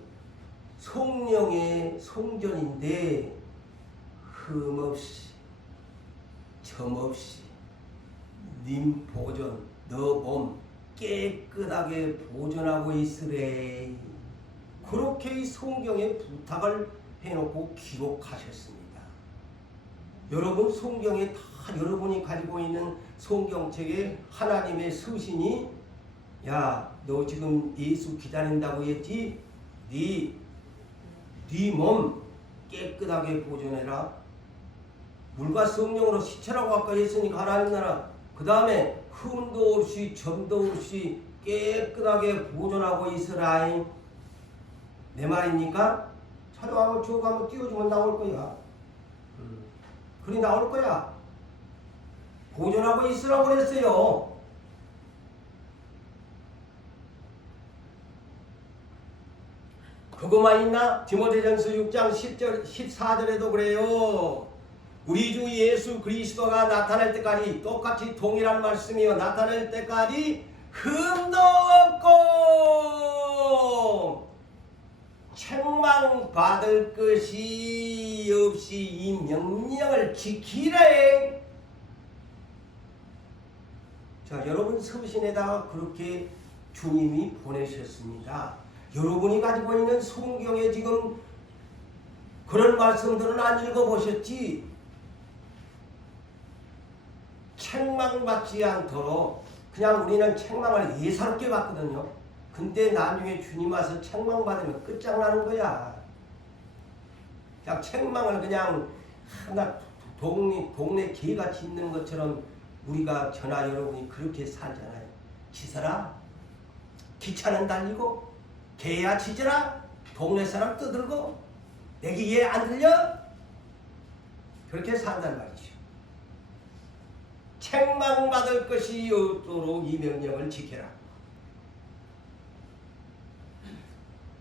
성령의 성전인데 흠없이 점없이 님 보존, 너 몸 깨끗하게 보존하고 있으래. 그렇게 성경에 부탁을 해놓고 기록하셨습니다. 여러분 성경에 다 여러분이 가지고 있는 성경책에 하나님의 서신이, 야, 너 지금 예수 기다린다고 했지? 네 몸 깨끗하게 보존해라. 물과 성령으로 씻으라고 아까 했으니까 하나님 나라. 그 다음에 흠도 없이 점도 없이 깨끗하게 보존하고 있으라. 내 말입니까? 촬영하고 저거 한번 띄워주면 나올 거야. 그리 나올 거야. 보존하고 있으라고 그랬어요. 그것만 있나? 디모데전서 6장 10절, 14절에도 그래요. 우리 주 예수 그리스도가 나타날 때까지, 똑같이 동일한 말씀이요, 나타날 때까지 흠도 없고 책망받을 것이 없이 이 명령을 지키래. 자, 여러분 서신에다가 그렇게 주님이 보내셨습니다. 여러분이 가지고 있는 성경에 지금 그런 말씀들은 안 읽어보셨지? 책망받지 않도록 그냥 우리는 책망을 예사롭게 받거든요. 근데 나중에 주님 와서 책망받으면 끝장나는 거야. 그냥 책망을 그냥 하나 동네 개같이 있는 것처럼 우리가 저나 여러분이 그렇게 살잖아요. 지사라, 기차는 달리고 개야 짖어라, 동네 사람 떠들고 내게 이해 안 들려? 그렇게 산단 말이죠. 책망받을 것이 없도록 이 명령을 지켜라.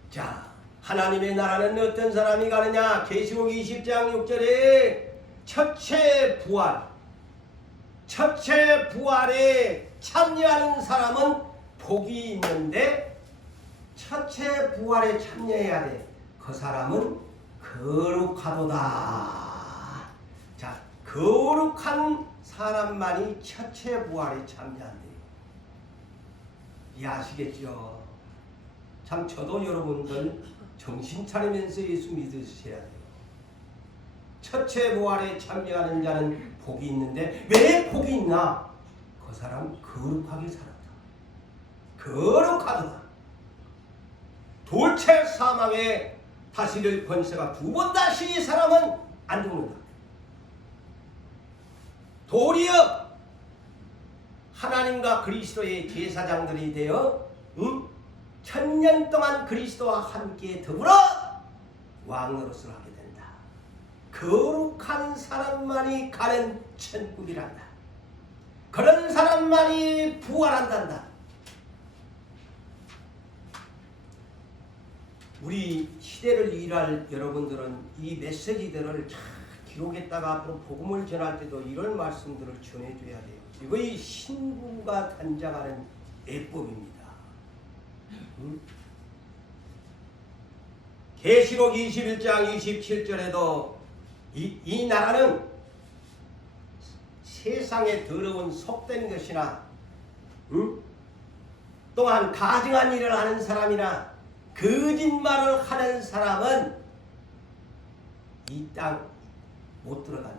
자, 하나님의 나라는 어떤 사람이 가느냐? 계시록 20장 6절에 첫째 부활에 참여하는 사람은 복이 있는데 첫째 부활에 참여해야 돼. 그 사람은 거룩하도다. 자, 거룩한 사람만이 첫째 부활에 참여한대요. 이 아시겠죠? 참 저도 여러분들 정신 차리면서 예수 믿으셔야 돼요. 첫째 부활에 참여하는 자는 복이 있는데 왜 복이 있나? 그 사람 거룩하게 살았다. 거룩하다. 돌체 사망에 다스릴 권세가 두 번 다시 이 사람은 안 죽는다. 도리어 하나님과 그리스도의 제사장들이 되어 1000년 동안 그리스도와 함께 더불어 왕노릇을 하게 된다. 거룩한 사람만이 가는 천국이란다. 그런 사람만이 부활한단다. 우리 시대를 일할 여러분들은 이 메시지들을 잘 기록했다가 앞으로 복음을 전할 때도 이런 말씀들을 전해줘야 돼요. 이거의 신부가 단장하는 예법입니다. 계시록 21장 27절에도 이 나라는 세상에 더러운 속된 것이나 또한 가증한 일을 하는 사람이나 거짓말을 하는 사람은 이 땅 못 들어간다.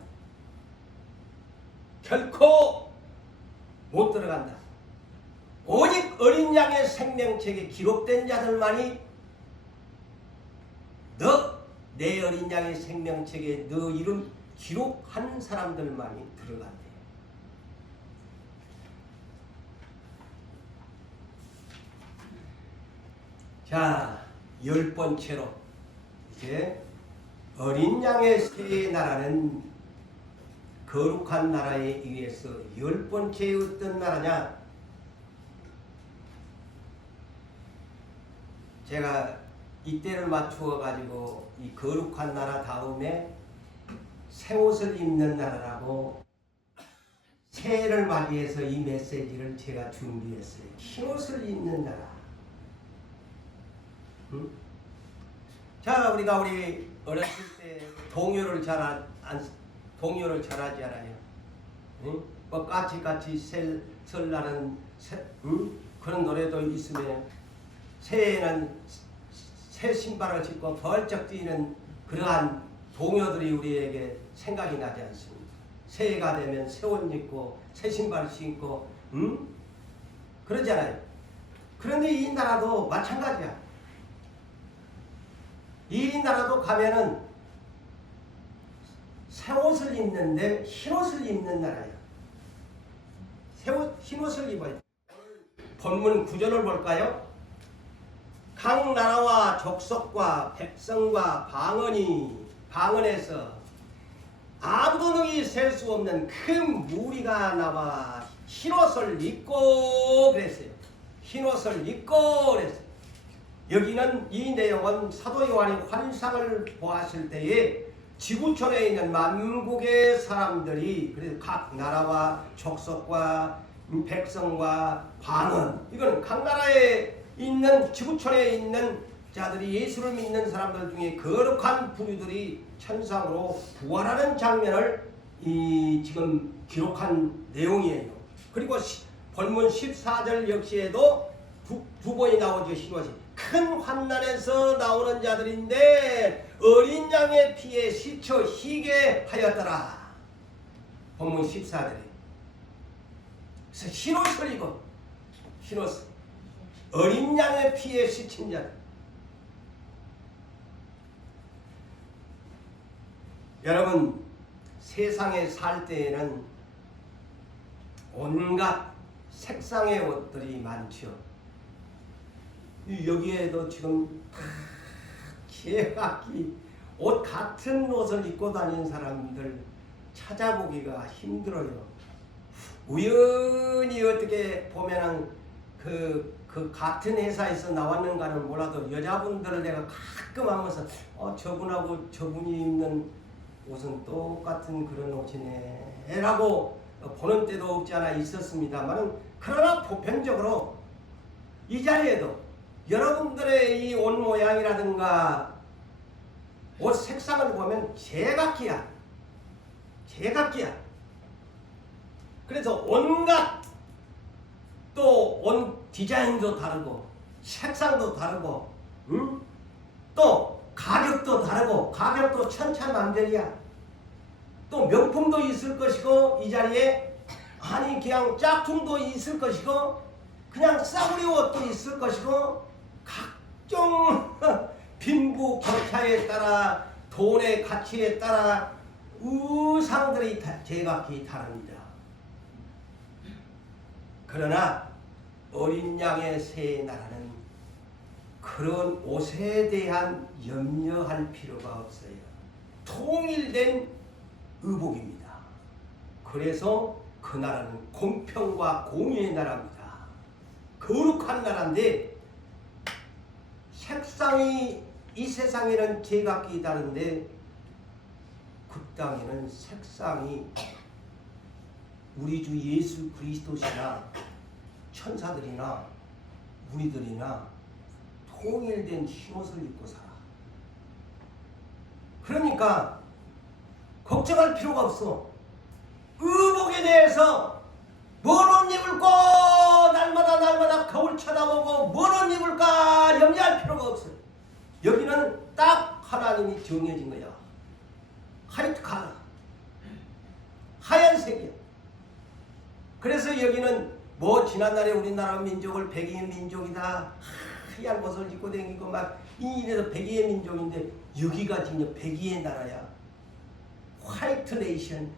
결코 못 들어간다. 오직 어린 양의 생명책에 기록된 자들만이 내 어린 양의 생명책에 너 이름 기록한 사람들만이 들어간대요. 자, 10번째로 이제 어린 양의 새 나라는 거룩한 나라에 의해서 10번째 어떤 나라냐? 제가 이때를 맞추어 가지고 이 거룩한 나라 다음에 새 옷을 입는 나라라고 새해를 맞이해서 이 메시지를 제가 준비했어요. 흰 옷을 입는 나라. 자, 우리가 우리 어렸을 때 동요를 잘 하지 않아요? 뭐 까치까치 설나는 그런 노래도 있으면 새해에는 새 신발을 신고 벌쩍 뛰는 그러한 동요들이 우리에게 생각이 나지 않습니까? 새해가 되면 새 옷 입고 새 신발 신고 그러잖아요. 그런데 이 나라도 마찬가지야. 이 나라도 가면은 새 옷을 입는데 흰 옷을 입는 나라예요. 흰 옷을 입어요. 본문 구절을 볼까요? 각 나라와 족속과 백성과 방언에서 아무도 능히 셀 수 없는 큰 무리가 나와 흰 옷을 입고 그랬어요. 흰 옷을 입고 그랬어요. 여기는 이 내용은 사도 요한이 환상을 보았을 때에 지구촌에 있는 만국의 사람들이 그래서 각 나라와 족속과 백성과 방언 이거는 각 나라에 있는 지구촌에 있는 자들이 예수를 믿는 사람들 중에 거룩한 부류들이 천상으로 부활하는 장면을 지금 기록한 내용이에요. 그리고 본문 14절 역시에도 두 번이 나오죠. 흰옷이 큰 환난에서 나오는 자들인데 어린 양의 피에 씻겨 희게 하였더라. 본문 14절에 그래서 흰옷을 입어 흰옷 어린 양의 피에 씻힌 자들. 여러분 세상에 살 때에는 온갖 색상의 옷들이 많죠. 여기에도 지금 제각기 옷 같은 옷을 입고 다니는 사람들 찾아보기가 힘들어요. 우연히 어떻게 보면은 그 같은 회사에서 나왔는가는 몰라도 여자분들을 내가 가끔 하면서 저분하고 저분이 입는 옷은 똑같은 그런 옷이네 라고 보는 때도 없지 않아 있었습니다만 그러나 보편적으로 이 자리에도 여러분들의 이 옷 모양이라든가 옷 색상을 보면 제각기야. 제각기야. 그래서 온갖 또 옷 디자인도 다르고 색상도 다르고 또 가격도 다르고 가격도 천차만별이야. 또 명품도 있을 것이고 이 자리에 아니 그냥 짝퉁도 있을 것이고 그냥 싸구려 옷도 있을 것이고 각종 빈부 격차에 따라 돈의 가치에 따라 의상들이 제각기 다릅니다. 그러나 어린 양의 새 나라는 그런 옷에 대한 염려할 필요가 없어요. 통일된 의복입니다. 그래서 그 나라는 공평과 공의의 나라입니다. 거룩한 나라인데 색상이 이 세상에는 제각기 다른데 그 땅에는 색상이 우리 주 예수 그리스도시나 천사들이나 우리들이나 통일된 흰옷을 입고 살아. 그러니까 걱정할 필요가 없어. 의복에 대해서 뭔 옷 입을까 날마다 거울 쳐다보고 뭔 옷 입을까 염려할 필요가 없어요. 여기는 딱 하나님이 정해진 거야. 화이트 컬러, 하얀색이야. 그래서 여기는 뭐 지난날에 우리나라 민족을 백의의 민족이다 하얀 옷을 입고 다니고 막 이래서 백의의 민족인데 여기가 지금 백의의 나라야. 화이트 네이션,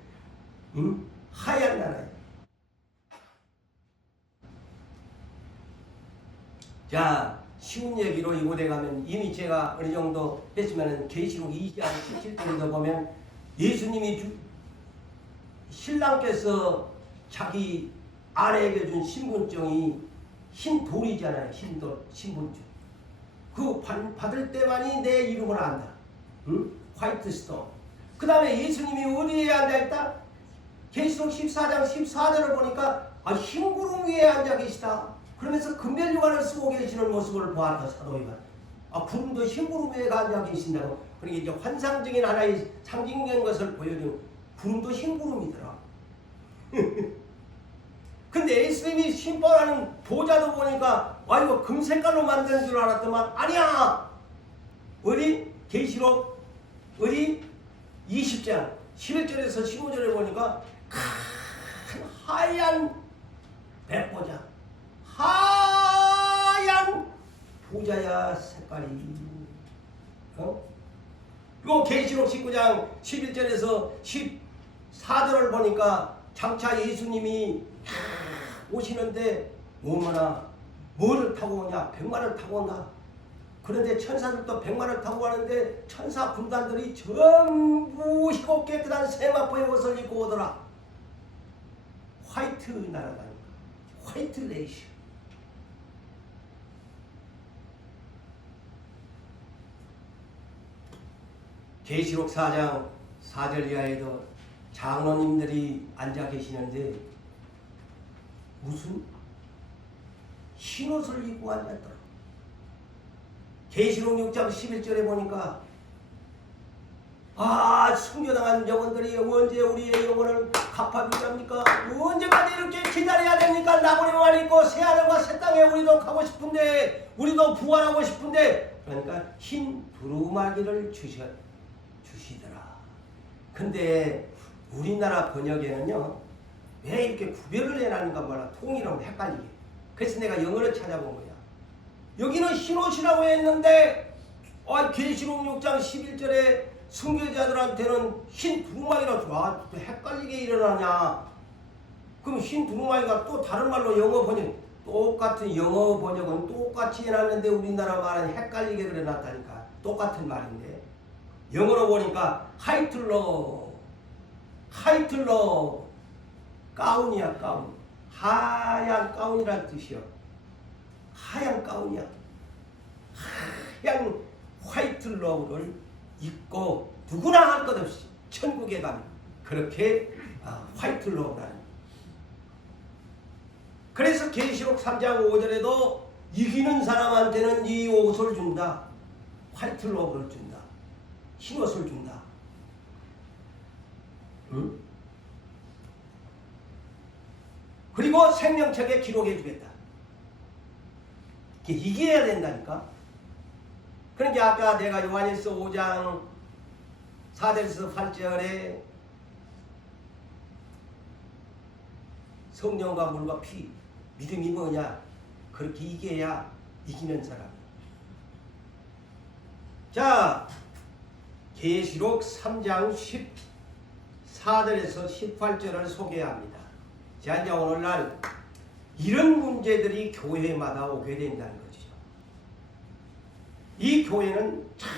하얀 나라야. 자, 쉬운 얘기로 이곳에 가면 이미 제가 어느 정도 했지만은 계시록 2장 17절에도 보면 예수님이 신랑께서 자기 아내에게 준 신분증이 흰 돌이잖아요. 흰 돌, 신분증. 그 받을 때만이 내 이름을 안다. 화이트 스톤. 그 다음에 예수님이 어디에 앉아있다? 계시록 14장 14절을 보니까 흰 구름 위에 앉아 계시다. 그러면서 금별유관을 쓰고 계시는 모습을 보았다. 사도이가. 구름도 흰 구름 위에 앉아 계신다고. 그러니까 이제 환상적인 하나의 상징적인 것을 보여주는 구름도 흰 구름이더라. 근데 예수님이 심판하는 보좌도 보니까 이거 금색깔로 만든 줄 알았더만 아니야. 어디? 계시록 어디? 20장 11절에서 15절에 보니까 큰 하얀 백보자, 하얀 보자야 색깔이. 그리고 계시록 19장 11절에서 14절을 보니까 장차 예수님이 오시는데 얼마나 뭐를 타고 오냐? 백마를 타고 온다. 그런데 천사들도 백마를 타고 가는데 천사 군단들이 전부 희고 깨끗한 세마포의 옷을 입고 오더라. 화이트 나라다니까. 화이트 레이션. 계시록 4장 4절 이하에도 장로님들이 앉아 계시는데 무슨 흰옷을 입고 앉았더라. 계시록 6장 11절에 보니까 숨겨당한 영혼들이 언제 우리의 영혼을 갚아주렵니까? 언제까지 이렇게 기다려야 됩니까? 나무리만 있고 새하늘과 새 땅에 우리도 가고 싶은데 우리도 부활하고 싶은데 그러니까 흰 두루마기를 주시더라. 근데 우리나라 번역에는요 왜 이렇게 구별을 해놨는가 몰라. 통일하면 헷갈리게. 그래서 내가 영어를 찾아본 거야. 여기는 흰옷이라고 했는데 계시록 6장 11절에 순교자들한테는 흰 두루마기라고 또 헷갈리게 일어나냐. 그럼 흰 두루마기가 또 다른 말로 영어 번역 똑같은 영어 번역은 똑같이 해놨는데 우리나라 말은 헷갈리게 그려놨다니까. 똑같은 말인데 영어로 보니까 하이틀러 가운이야. 가운. 하얀 가운이란 뜻이요. 하얀 가운이야. 하얀 화이트 러브를 입고 누구나 할 것 없이 천국에 가면 그렇게 화이트 러브라는. 그래서 계시록 3장 5절에도 이기는 사람한테는 이 옷을 준다. 화이트 로브를 준다. 흰 옷을 준다. 응? 그리고 생명책에 기록해 주겠다. 이겨야 된다니까. 그러니까 아까 내가 요한일서 5장 4절에서 8절에 성령과 물과 피, 믿음이 뭐냐? 그렇게 이겨야 이기는 사람. 자, 계시록 3장 14절에서 18절을 소개합니다. 자, 이제 오늘날 이런 문제들이 교회마다 오게 된다는 거죠. 이 교회는 참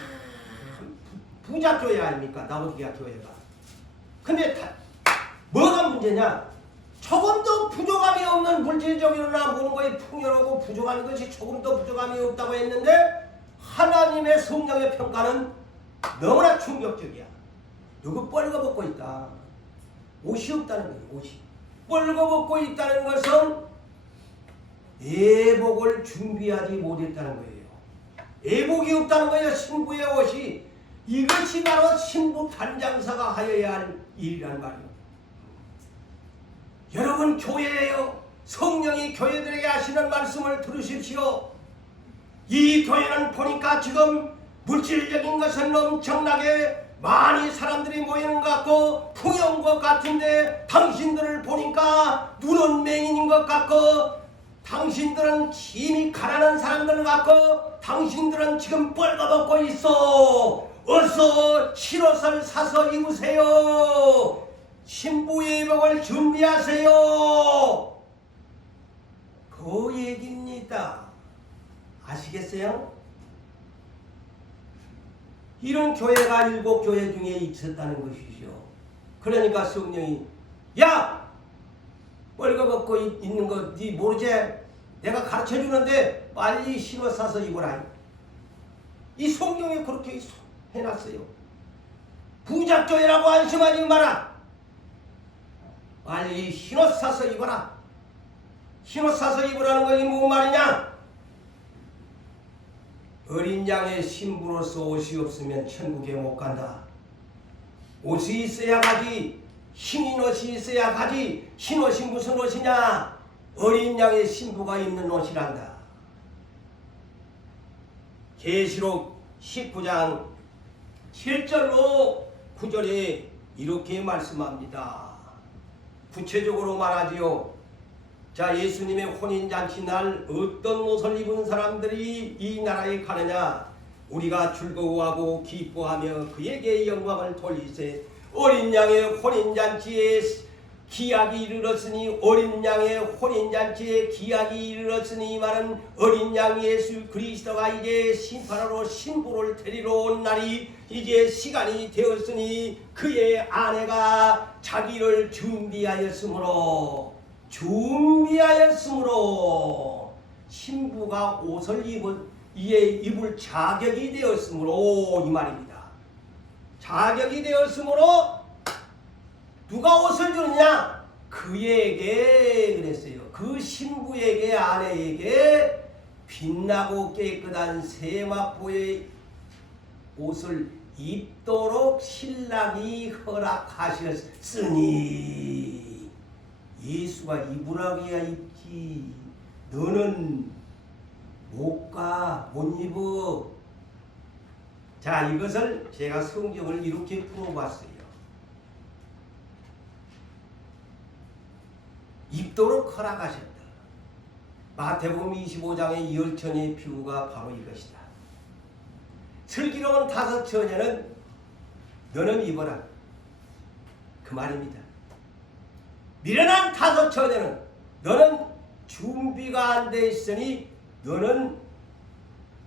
부자교회 아닙니까? 라오디게아 교회가. 근데 뭐가 문제냐? 조금도 부족함이 없는 물질적이나 모든 것이 풍요하고 부족한 것이 조금도 부족함이 없다고 했는데 하나님의 성령의 평가는 너무나 충격적이야. 누구 뻘거벗고 있다. 옷이 없다는 거예요. 옷이. 뻘거벗고 있다는 것은 예복을 준비하지 못했다는 거예요. 예복이 없다는 거예요. 신부의 옷이. 이것이 바로 신부 단장사가 하여야 할 일이란 말이에요. 여러분, 교회예요. 성령이 교회들에게 하시는 말씀을 들으십시오. 이 교회는 보니까 지금 물질적인 것은 엄청나게 많이 사람들이 모이는 것 같고 풍요한 것 같은데 당신들을 보니까 눈은 맹인인 것 같고 당신들은 힘이 가난한 사람들 같고 당신들은 지금 뻘거벗고 있어. 어서 흰옷을 사서 입으세요. 신부 예복을 준비하세요. 그 얘기입니다. 아시겠어요? 이런 교회가 7교회 중에 있었다는 것이죠. 그러니까 성령이 야! 뻘거벗고 있는 거 네 모르지? 내가 가르쳐주는데 빨리 흰옷 사서 입어라. 이 성경에 그렇게 해놨어요. 부자교회라고 안심하지 마라. 빨리 흰옷 사서 입어라. 흰옷 사서 입으라는 것이 무슨 말이냐? 어린 양의 신부로서 옷이 없으면 천국에 못 간다. 옷이 있어야 가지. 흰 옷이 있어야 가지. 흰 옷이 무슨 옷이냐? 어린 양의 신부가 입는 옷이란다. 계시록 19장 7절로 9절에 이렇게 말씀합니다. 구체적으로 말하지요. 자, 예수님의 혼인잔치 날 어떤 옷을 입은 사람들이 이 나라에 가느냐? 우리가 즐거워하고 기뻐하며 그에게 영광을 돌리세. 어린 양의 혼인잔치에 기약이 이르렀으니 어린 양의 혼인잔치에 기약이 이르렀으니 이 말은 어린 양 예수 그리스도가 이제 심판하러 신부를 데리러 온 날이 이제 시간이 되었으니 그의 아내가 자기를 준비하였으므로 신부가 옷을 입을 자격이 되었으므로 이 말입니다. 자격이 되었으므로 누가 옷을 주느냐? 그에게 그랬어요. 그 신부에게 아내에게 빛나고 깨끗한 세마포의 옷을 입도록 신랑이 허락하셨으니 예수가 입으라고 해야 입지. 너는 못 가, 못 입어. 자, 이것을 제가 성경을 이렇게 풀어봤어요. 입도록 허락하셨다. 마태복음 25장의 열처녀의 비유가 바로 이것이다. 슬기로운 5처녀는 너는 입어라. 그 말입니다. 미련한 5처녀는 너는 준비가 안 돼 있으니 너는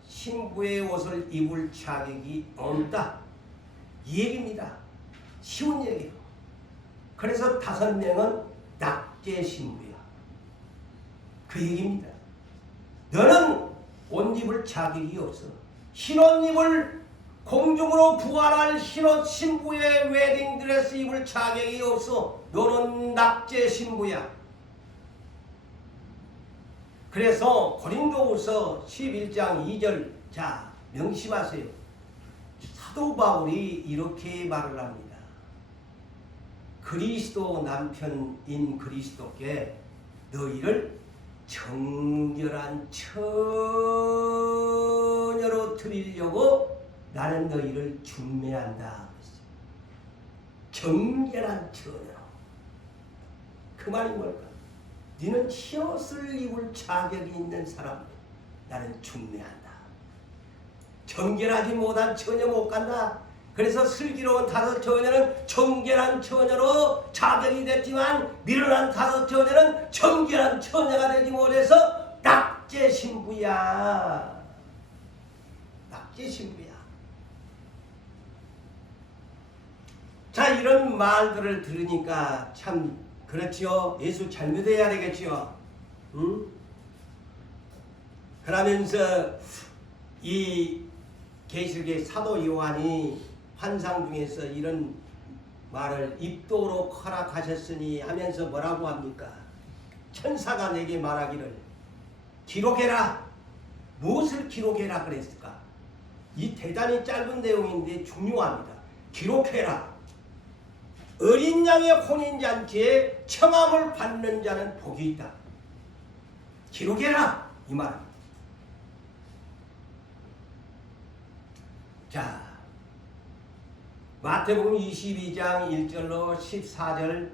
신부의 옷을 입을 자격이 없다. 이 얘기입니다. 쉬운 얘기예요. 그래서 5명은 낙제 신부야. 그 얘기입니다. 너는 옷 입을 자격이 없어. 흰옷 입을 공중으로 부활할 흰옷 신부의 웨딩드레스 입을 자격이 없어. 너는 낙제 신부야. 그래서 고린도후서 11장 2절 자 명심하세요. 사도 바울이 이렇게 말을 합니다. 그리스도 남편인 그리스도께 너희를 정결한 처녀로 드리려고 나는 너희를 중매한다. 정결한 처녀로. 그 말이 뭘까? 너는 흰옷을 입을 자격이 있는 사람 나는 중매한다. 정결하지 못한 처녀 못 간다. 그래서 슬기로운 다섯 처녀는 정결한 처녀로 자격이 됐지만 미련한 다섯 처녀는 정결한 처녀가 되지 못해서 낙제 신부야. 낙제 신부야. 자, 이런 말들을 들으니까 참 그렇지요. 예수 잘 믿어야 되겠지요. 응? 그러면서 이 계시록의 사도 요한이 환상 중에서 이런 말을 입도록 허락하셨으니 하면서 뭐라고 합니까? 천사가 내게 말하기를 기록해라. 무엇을 기록해라 그랬을까? 이 대단히 짧은 내용인데 중요합니다. 기록해라. 어린 양의 혼인잔치에 청함을 받는 자는 복이 있다. 기록해라 이 말입니다. 자, 마태복음 22장 1절로 14절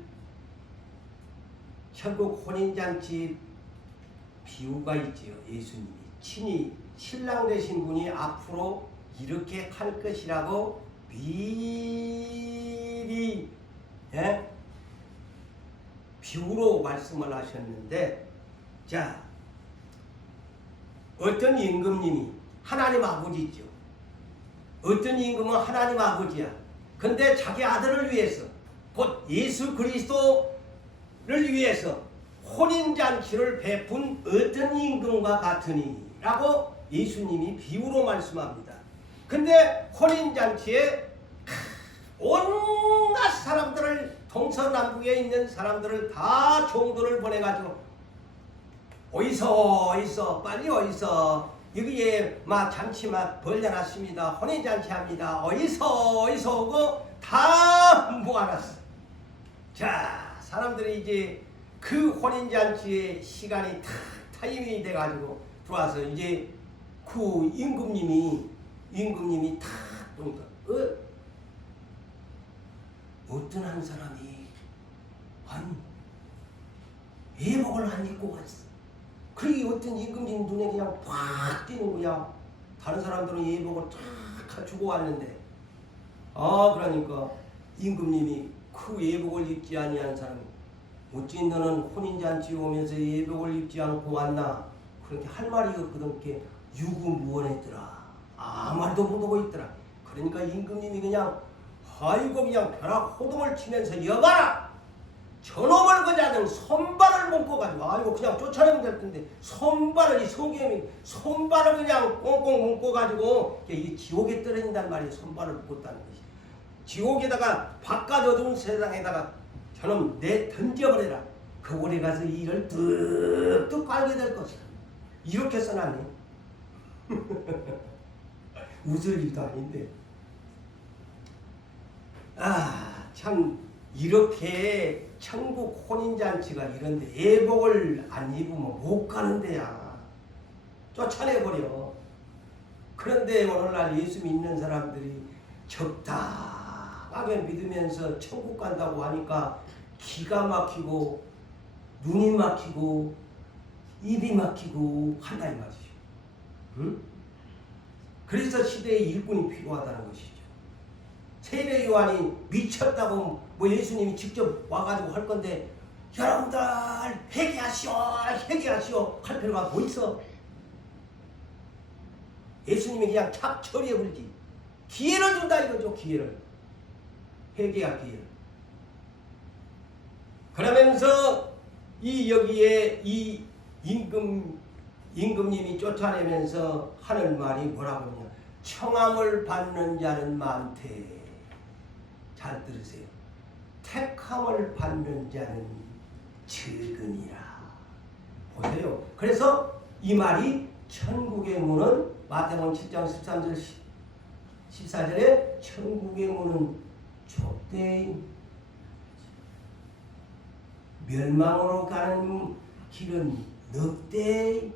천국 혼인잔치 비유가 있지요. 예수님이 친히 신랑 되신 분이 앞으로 이렇게 할 것이라고 미리 비유로 말씀을 하셨는데, 자, 어떤 임금님이 하나님 아버지죠. 어떤 임금은 하나님 아버지야. 근데 자기 아들을 위해서 곧 예수 그리스도를 위해서 혼인잔치를 베푼 어떤 임금과 같으니 라고 예수님이 비유로 말씀합니다. 근데 혼인잔치에 온갖 사람들을 동서남북에 있는 사람들을 다 종들을 보내가지고 어디서 빨리 어디서 여기에 막 잔치 막 벌려놨습니다. 혼인잔치 합니다. 어디서 오고 다 모아놨어. 자, 사람들이 이제 그 혼인잔치의 시간이 다 타이밍이 돼가지고 들어와서 이제 그 임금님이 딱 보니까 어떤 한 사람이 예복을 안 입고 갔어. 그러기 어떤 임금님 눈에 그냥 팍 띄는 거야. 다른 사람들은 예복을 쫙 갖추고 왔는데, 그러니까 임금님이 그 예복을 입지 아니한 사람이 어찌 너는 혼인잔치 오면서 예복을 입지 않고 왔나? 그렇게 할 말이 없거든. 그게 유구무원했더라. 아무 말도 못하고 있더라. 그러니까 임금님이 그냥 그냥 벼락 호동을 치면서 여봐라! 저놈을 그냥 손발을 묶어가지고 그냥 쫓아내면 될 텐데 손발을 이 성경이 손발을 그냥 꽁꽁 묶어가지고 이 지옥에 떨어진단 말이에요. 손발을 묶었다는 것이. 지옥에다가 바깥 어두운 세상에다가 저놈 내 던져버려라. 그 오래 가서 이를 뚝뚝 깔게 될 것이다. 이렇게 써놨네. 웃을 일도 아닌데. 참 이렇게 천국 혼인잔치가 이런데 예복을 안 입으면 못 가는 데야. 쫓아내버려. 그런데 오늘날 예수 믿는 사람들이 적당하게 믿으면서 천국 간다고 하니까 기가 막히고 눈이 막히고 입이 막히고 한다 이 말이죠. 응? 그래서 시대에 일꾼이 필요하다는 것이죠. 세례 요한이 미쳤다고 뭐 예수님이 직접 와가지고 할 건데 여러분들 회개하시오 할 필요가 뭐 있어? 예수님이 그냥 착 처리해 버리지. 기회를 준다 이거죠. 기회를. 회개할 기회를. 그러면서 여기에 이 임금님이 쫓아내면서 하는 말이 뭐라고 하냐. 청함을 받는 자는 많되. 잘 들으세요. 택함을 받는 자는 적으니라. 보세요. 그래서 이 말이 천국의 문은 마태복음 7장 13절 14절에 천국의 문은 좁되 멸망으로 가는 길은 넓되.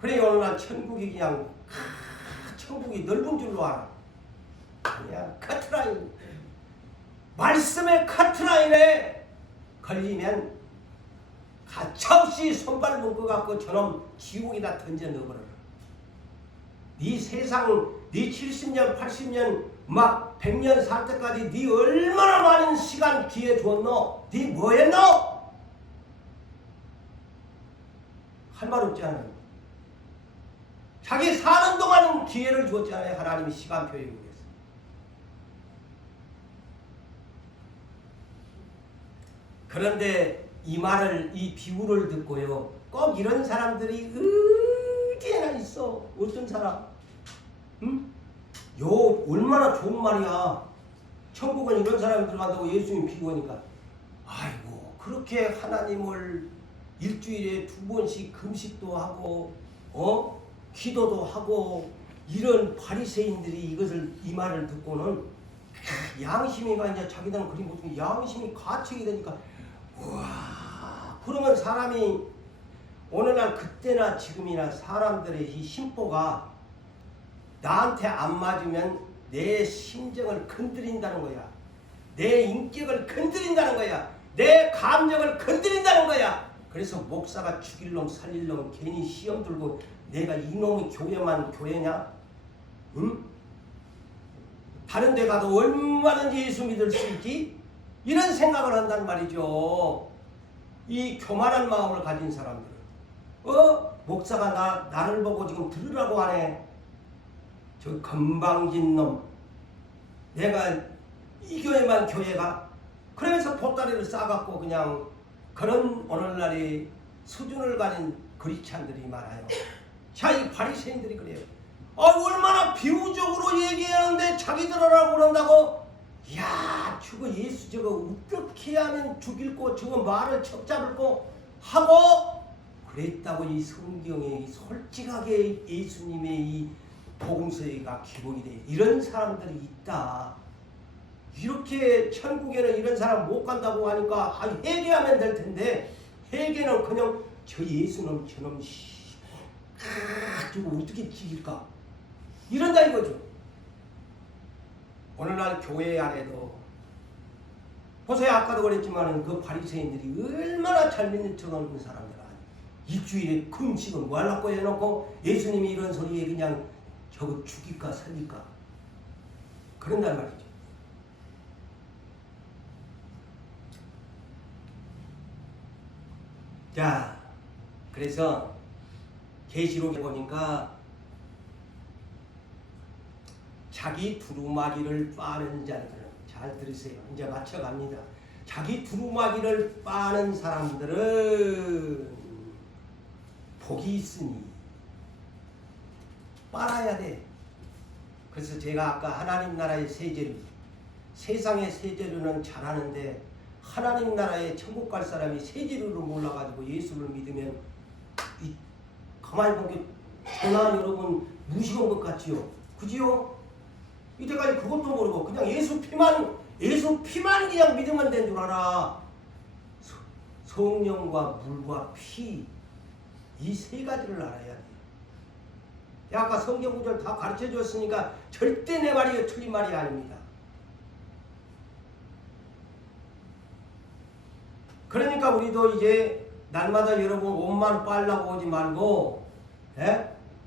그래 오늘날 천국이 그냥 천국이 넓은 줄로 알아. 그냥 커트라인, 말씀의 커트라인에 걸리면 가차없이 손발 묶어갖고 저놈 지옥에다 던져 넣어버려라. 네 세상, 네 70년 80년 막 100년 살 때까지 네 얼마나 많은 시간 기회 줬노? 네 뭐 했노? 할 말 없잖아요. 자기 사는 동안 기회를 줬잖아요. 하나님이 시간표에 의해서. 그런데 이 말을, 이 비유를 듣고요, 꼭 이런 사람들이 어디에나 있어. 어떤 사람? 응? 요 얼마나 좋은 말이야. 천국은 이런 사람이 들어간다고 예수님 비유하니까, 아이고 그렇게 하나님을 일주일에 2번씩 금식도 하고 기도도 하고 이런 바리새인들이 이것을, 이 말을 듣고는 양심이가 이제 자기들은 그림 보통 양심이 가책이 되니까, 우와, 그러면 사람이 오늘날 그때나 지금이나 사람들의 이 심보가 나한테 안 맞으면 내 심정을 건드린다는 거야. 내 인격을 건드린다는 거야. 내 감정을 건드린다는 거야. 그래서 목사가 죽일 놈 살릴 놈 괜히 시험 들고 내가 이놈의 교회만 교회냐? 응? 다른 데 가도 얼마든지 예수 믿을 수 있지? 이런 생각을 한단 말이죠. 이 교만한 마음을 가진 사람들은. 목사가 나를 보고 지금 들으라고 하네. 저 건방진 놈. 내가 이 교회만 교회가? 그러면서 보따리를 싸갖고 그냥 그런 오늘날의 수준을 가진 그리스찬들이 많아요. 자, 이 바리새인들이 그래요. 얼마나 비유적으로 얘기하는데 자기들 하라고 그런다고? 야, 저거 예수 저거 어떻게 하면 죽일 거 저거 말을 척잡을 거 하고 그랬다고 이 성경에 솔직하게 예수님의 이 복음서가 기록이 돼. 이런 사람들이 있다. 이렇게 천국에는 이런 사람 못 간다고 하니까 회개하면 될 텐데, 회개는 그냥 저 예수는 저놈 저거 어떻게 죽일까? 이런다 이거죠. 오늘날 교회 안에도 보세요. 아까도 그랬지만 그 바리새인들이 얼마나 잘 믿는 척하는 사람들 아니에요. 일주일에 금식은 뭐 하려고 해놓고 예수님이 이런 소리에 그냥 저거 죽일까 살릴까 그런단 말이죠. 자, 그래서 계시록에 보니까 자기 두루마기를 빠는 자들은, 잘 들으세요. 이제 맞춰갑니다. 자기 두루마기를 빠는 사람들은 복이 있으니 빨아야 돼. 그래서 제가 아까 하나님 나라의 세제류, 세상의 세제류는 잘하는데 하나님 나라에 천국 갈 사람이 세제류를 몰라가지고 예수를 믿으면 가만히 보게 전화 여러분 무식한 것 같지요? 그지요? 이때까지 그것도 모르고 그냥 예수 피만 그냥 믿으면 된 줄 알아. 성령과 물과 피, 이 세 가지를 알아야 돼. 아까 성경 구절 다 가르쳐 줬으니까 절대 내 말이 틀린 말이 아닙니다. 그러니까 우리도 이제 날마다 여러분 옷만 빨라고 오지 말고,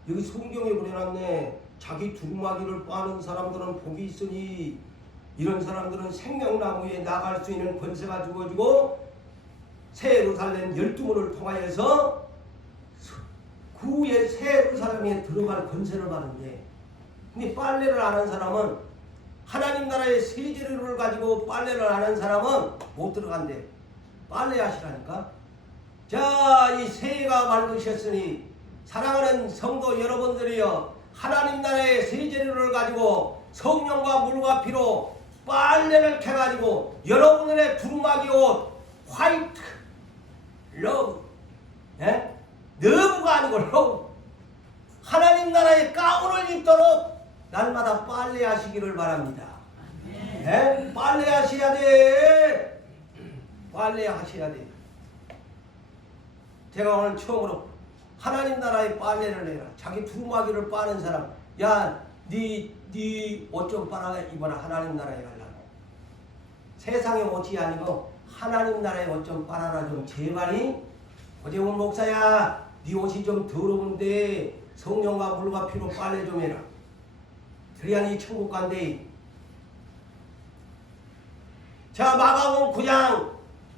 여기 성경에 그려놨네. 자기 두루마기를 빠는 사람들은 복이 있으니 이런 사람들은 생명나무에 나갈 수 있는 권세가 주어지고 새 예루살렘 12문을 통하여서 그 새 예루살렘에 들어갈 권세를 받는데, 근데 빨래를 안 한 사람은, 하나님 나라의 세제를 가지고 빨래를 안 한 사람은 못 들어간대. 빨래 하시라니까. 자, 이 새해가 밝으셨으니 사랑하는 성도 여러분들이여, 하나님 나라의 세제를 가지고 성령과 물과 피로 빨래를 켜가지고 여러분들의 두루마기 옷 화이트 러브, 예? 너브가 아니고 러브. 하나님 나라의 가운을 입도록 날마다 빨래하시기를 바랍니다. 예? 빨래하셔야 돼. 빨래하셔야 돼. 제가 오늘 처음으로 하나님 나라의 빨래를 해라. 자기 두루마기를 빠는 사람, 야, 네 옷 좀 빨아 입어라. 하나님 나라에 가려고. 세상의 옷이 아니고 하나님 나라의 옷 좀 빨아라 좀 제발이. 오재훈 목사야, 네 옷이 좀 더러운데 성령과 물과 피로 빨래 좀 해라. 그래야 네 천국 간대. 자, 마가복음 9장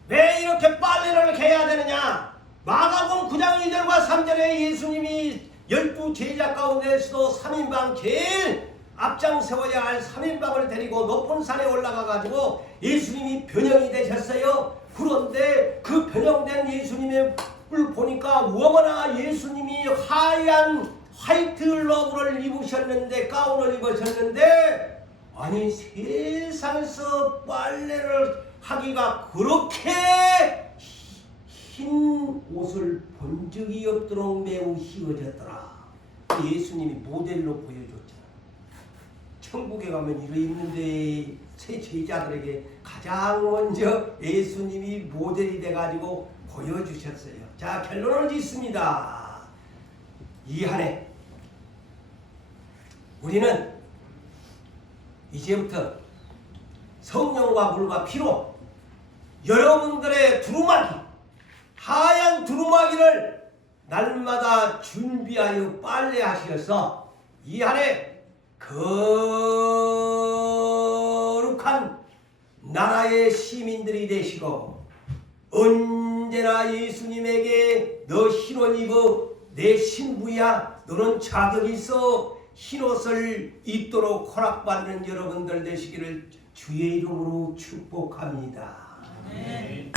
왜 이렇게 빨래를 해야 되느냐? 마가복음 9장 2절과 3절에 예수님이 12 제자 가운데서도 3인방 제일 앞장 세워야 할 3인방을 데리고 높은 산에 올라가 가지고 예수님이 변형이 되셨어요. 그런데 그 변형된 예수님의 을 보니까 어머나 예수님이 하얀 화이트 러브를 입으셨는데, 가운을 입으셨는데, 아니 세상에서 빨래를 하기가 그렇게 흰 옷을 본 적이 없도록 매우 휘어졌더라. 예수님이 모델로 보여줬잖아. 천국에 가면 이러 있는데 새 제자들에게 가장 먼저 예수님이 모델이 돼가지고 보여주셨어요. 자, 결론을 짓습니다. 이 한 해 우리는 이제부터 성령과 물과 피로 여러분들의 두루마기, 하얀 두루마기를 날마다 준비하여 빨래하셔서 이 한 해 거룩한 나라의 시민들이 되시고 언제나 예수님에게 너 흰옷 입어 내 신부야, 너는 자격이 있어 흰옷을 입도록 허락받는 여러분들 되시기를 주의 이름으로 축복합니다. 아멘.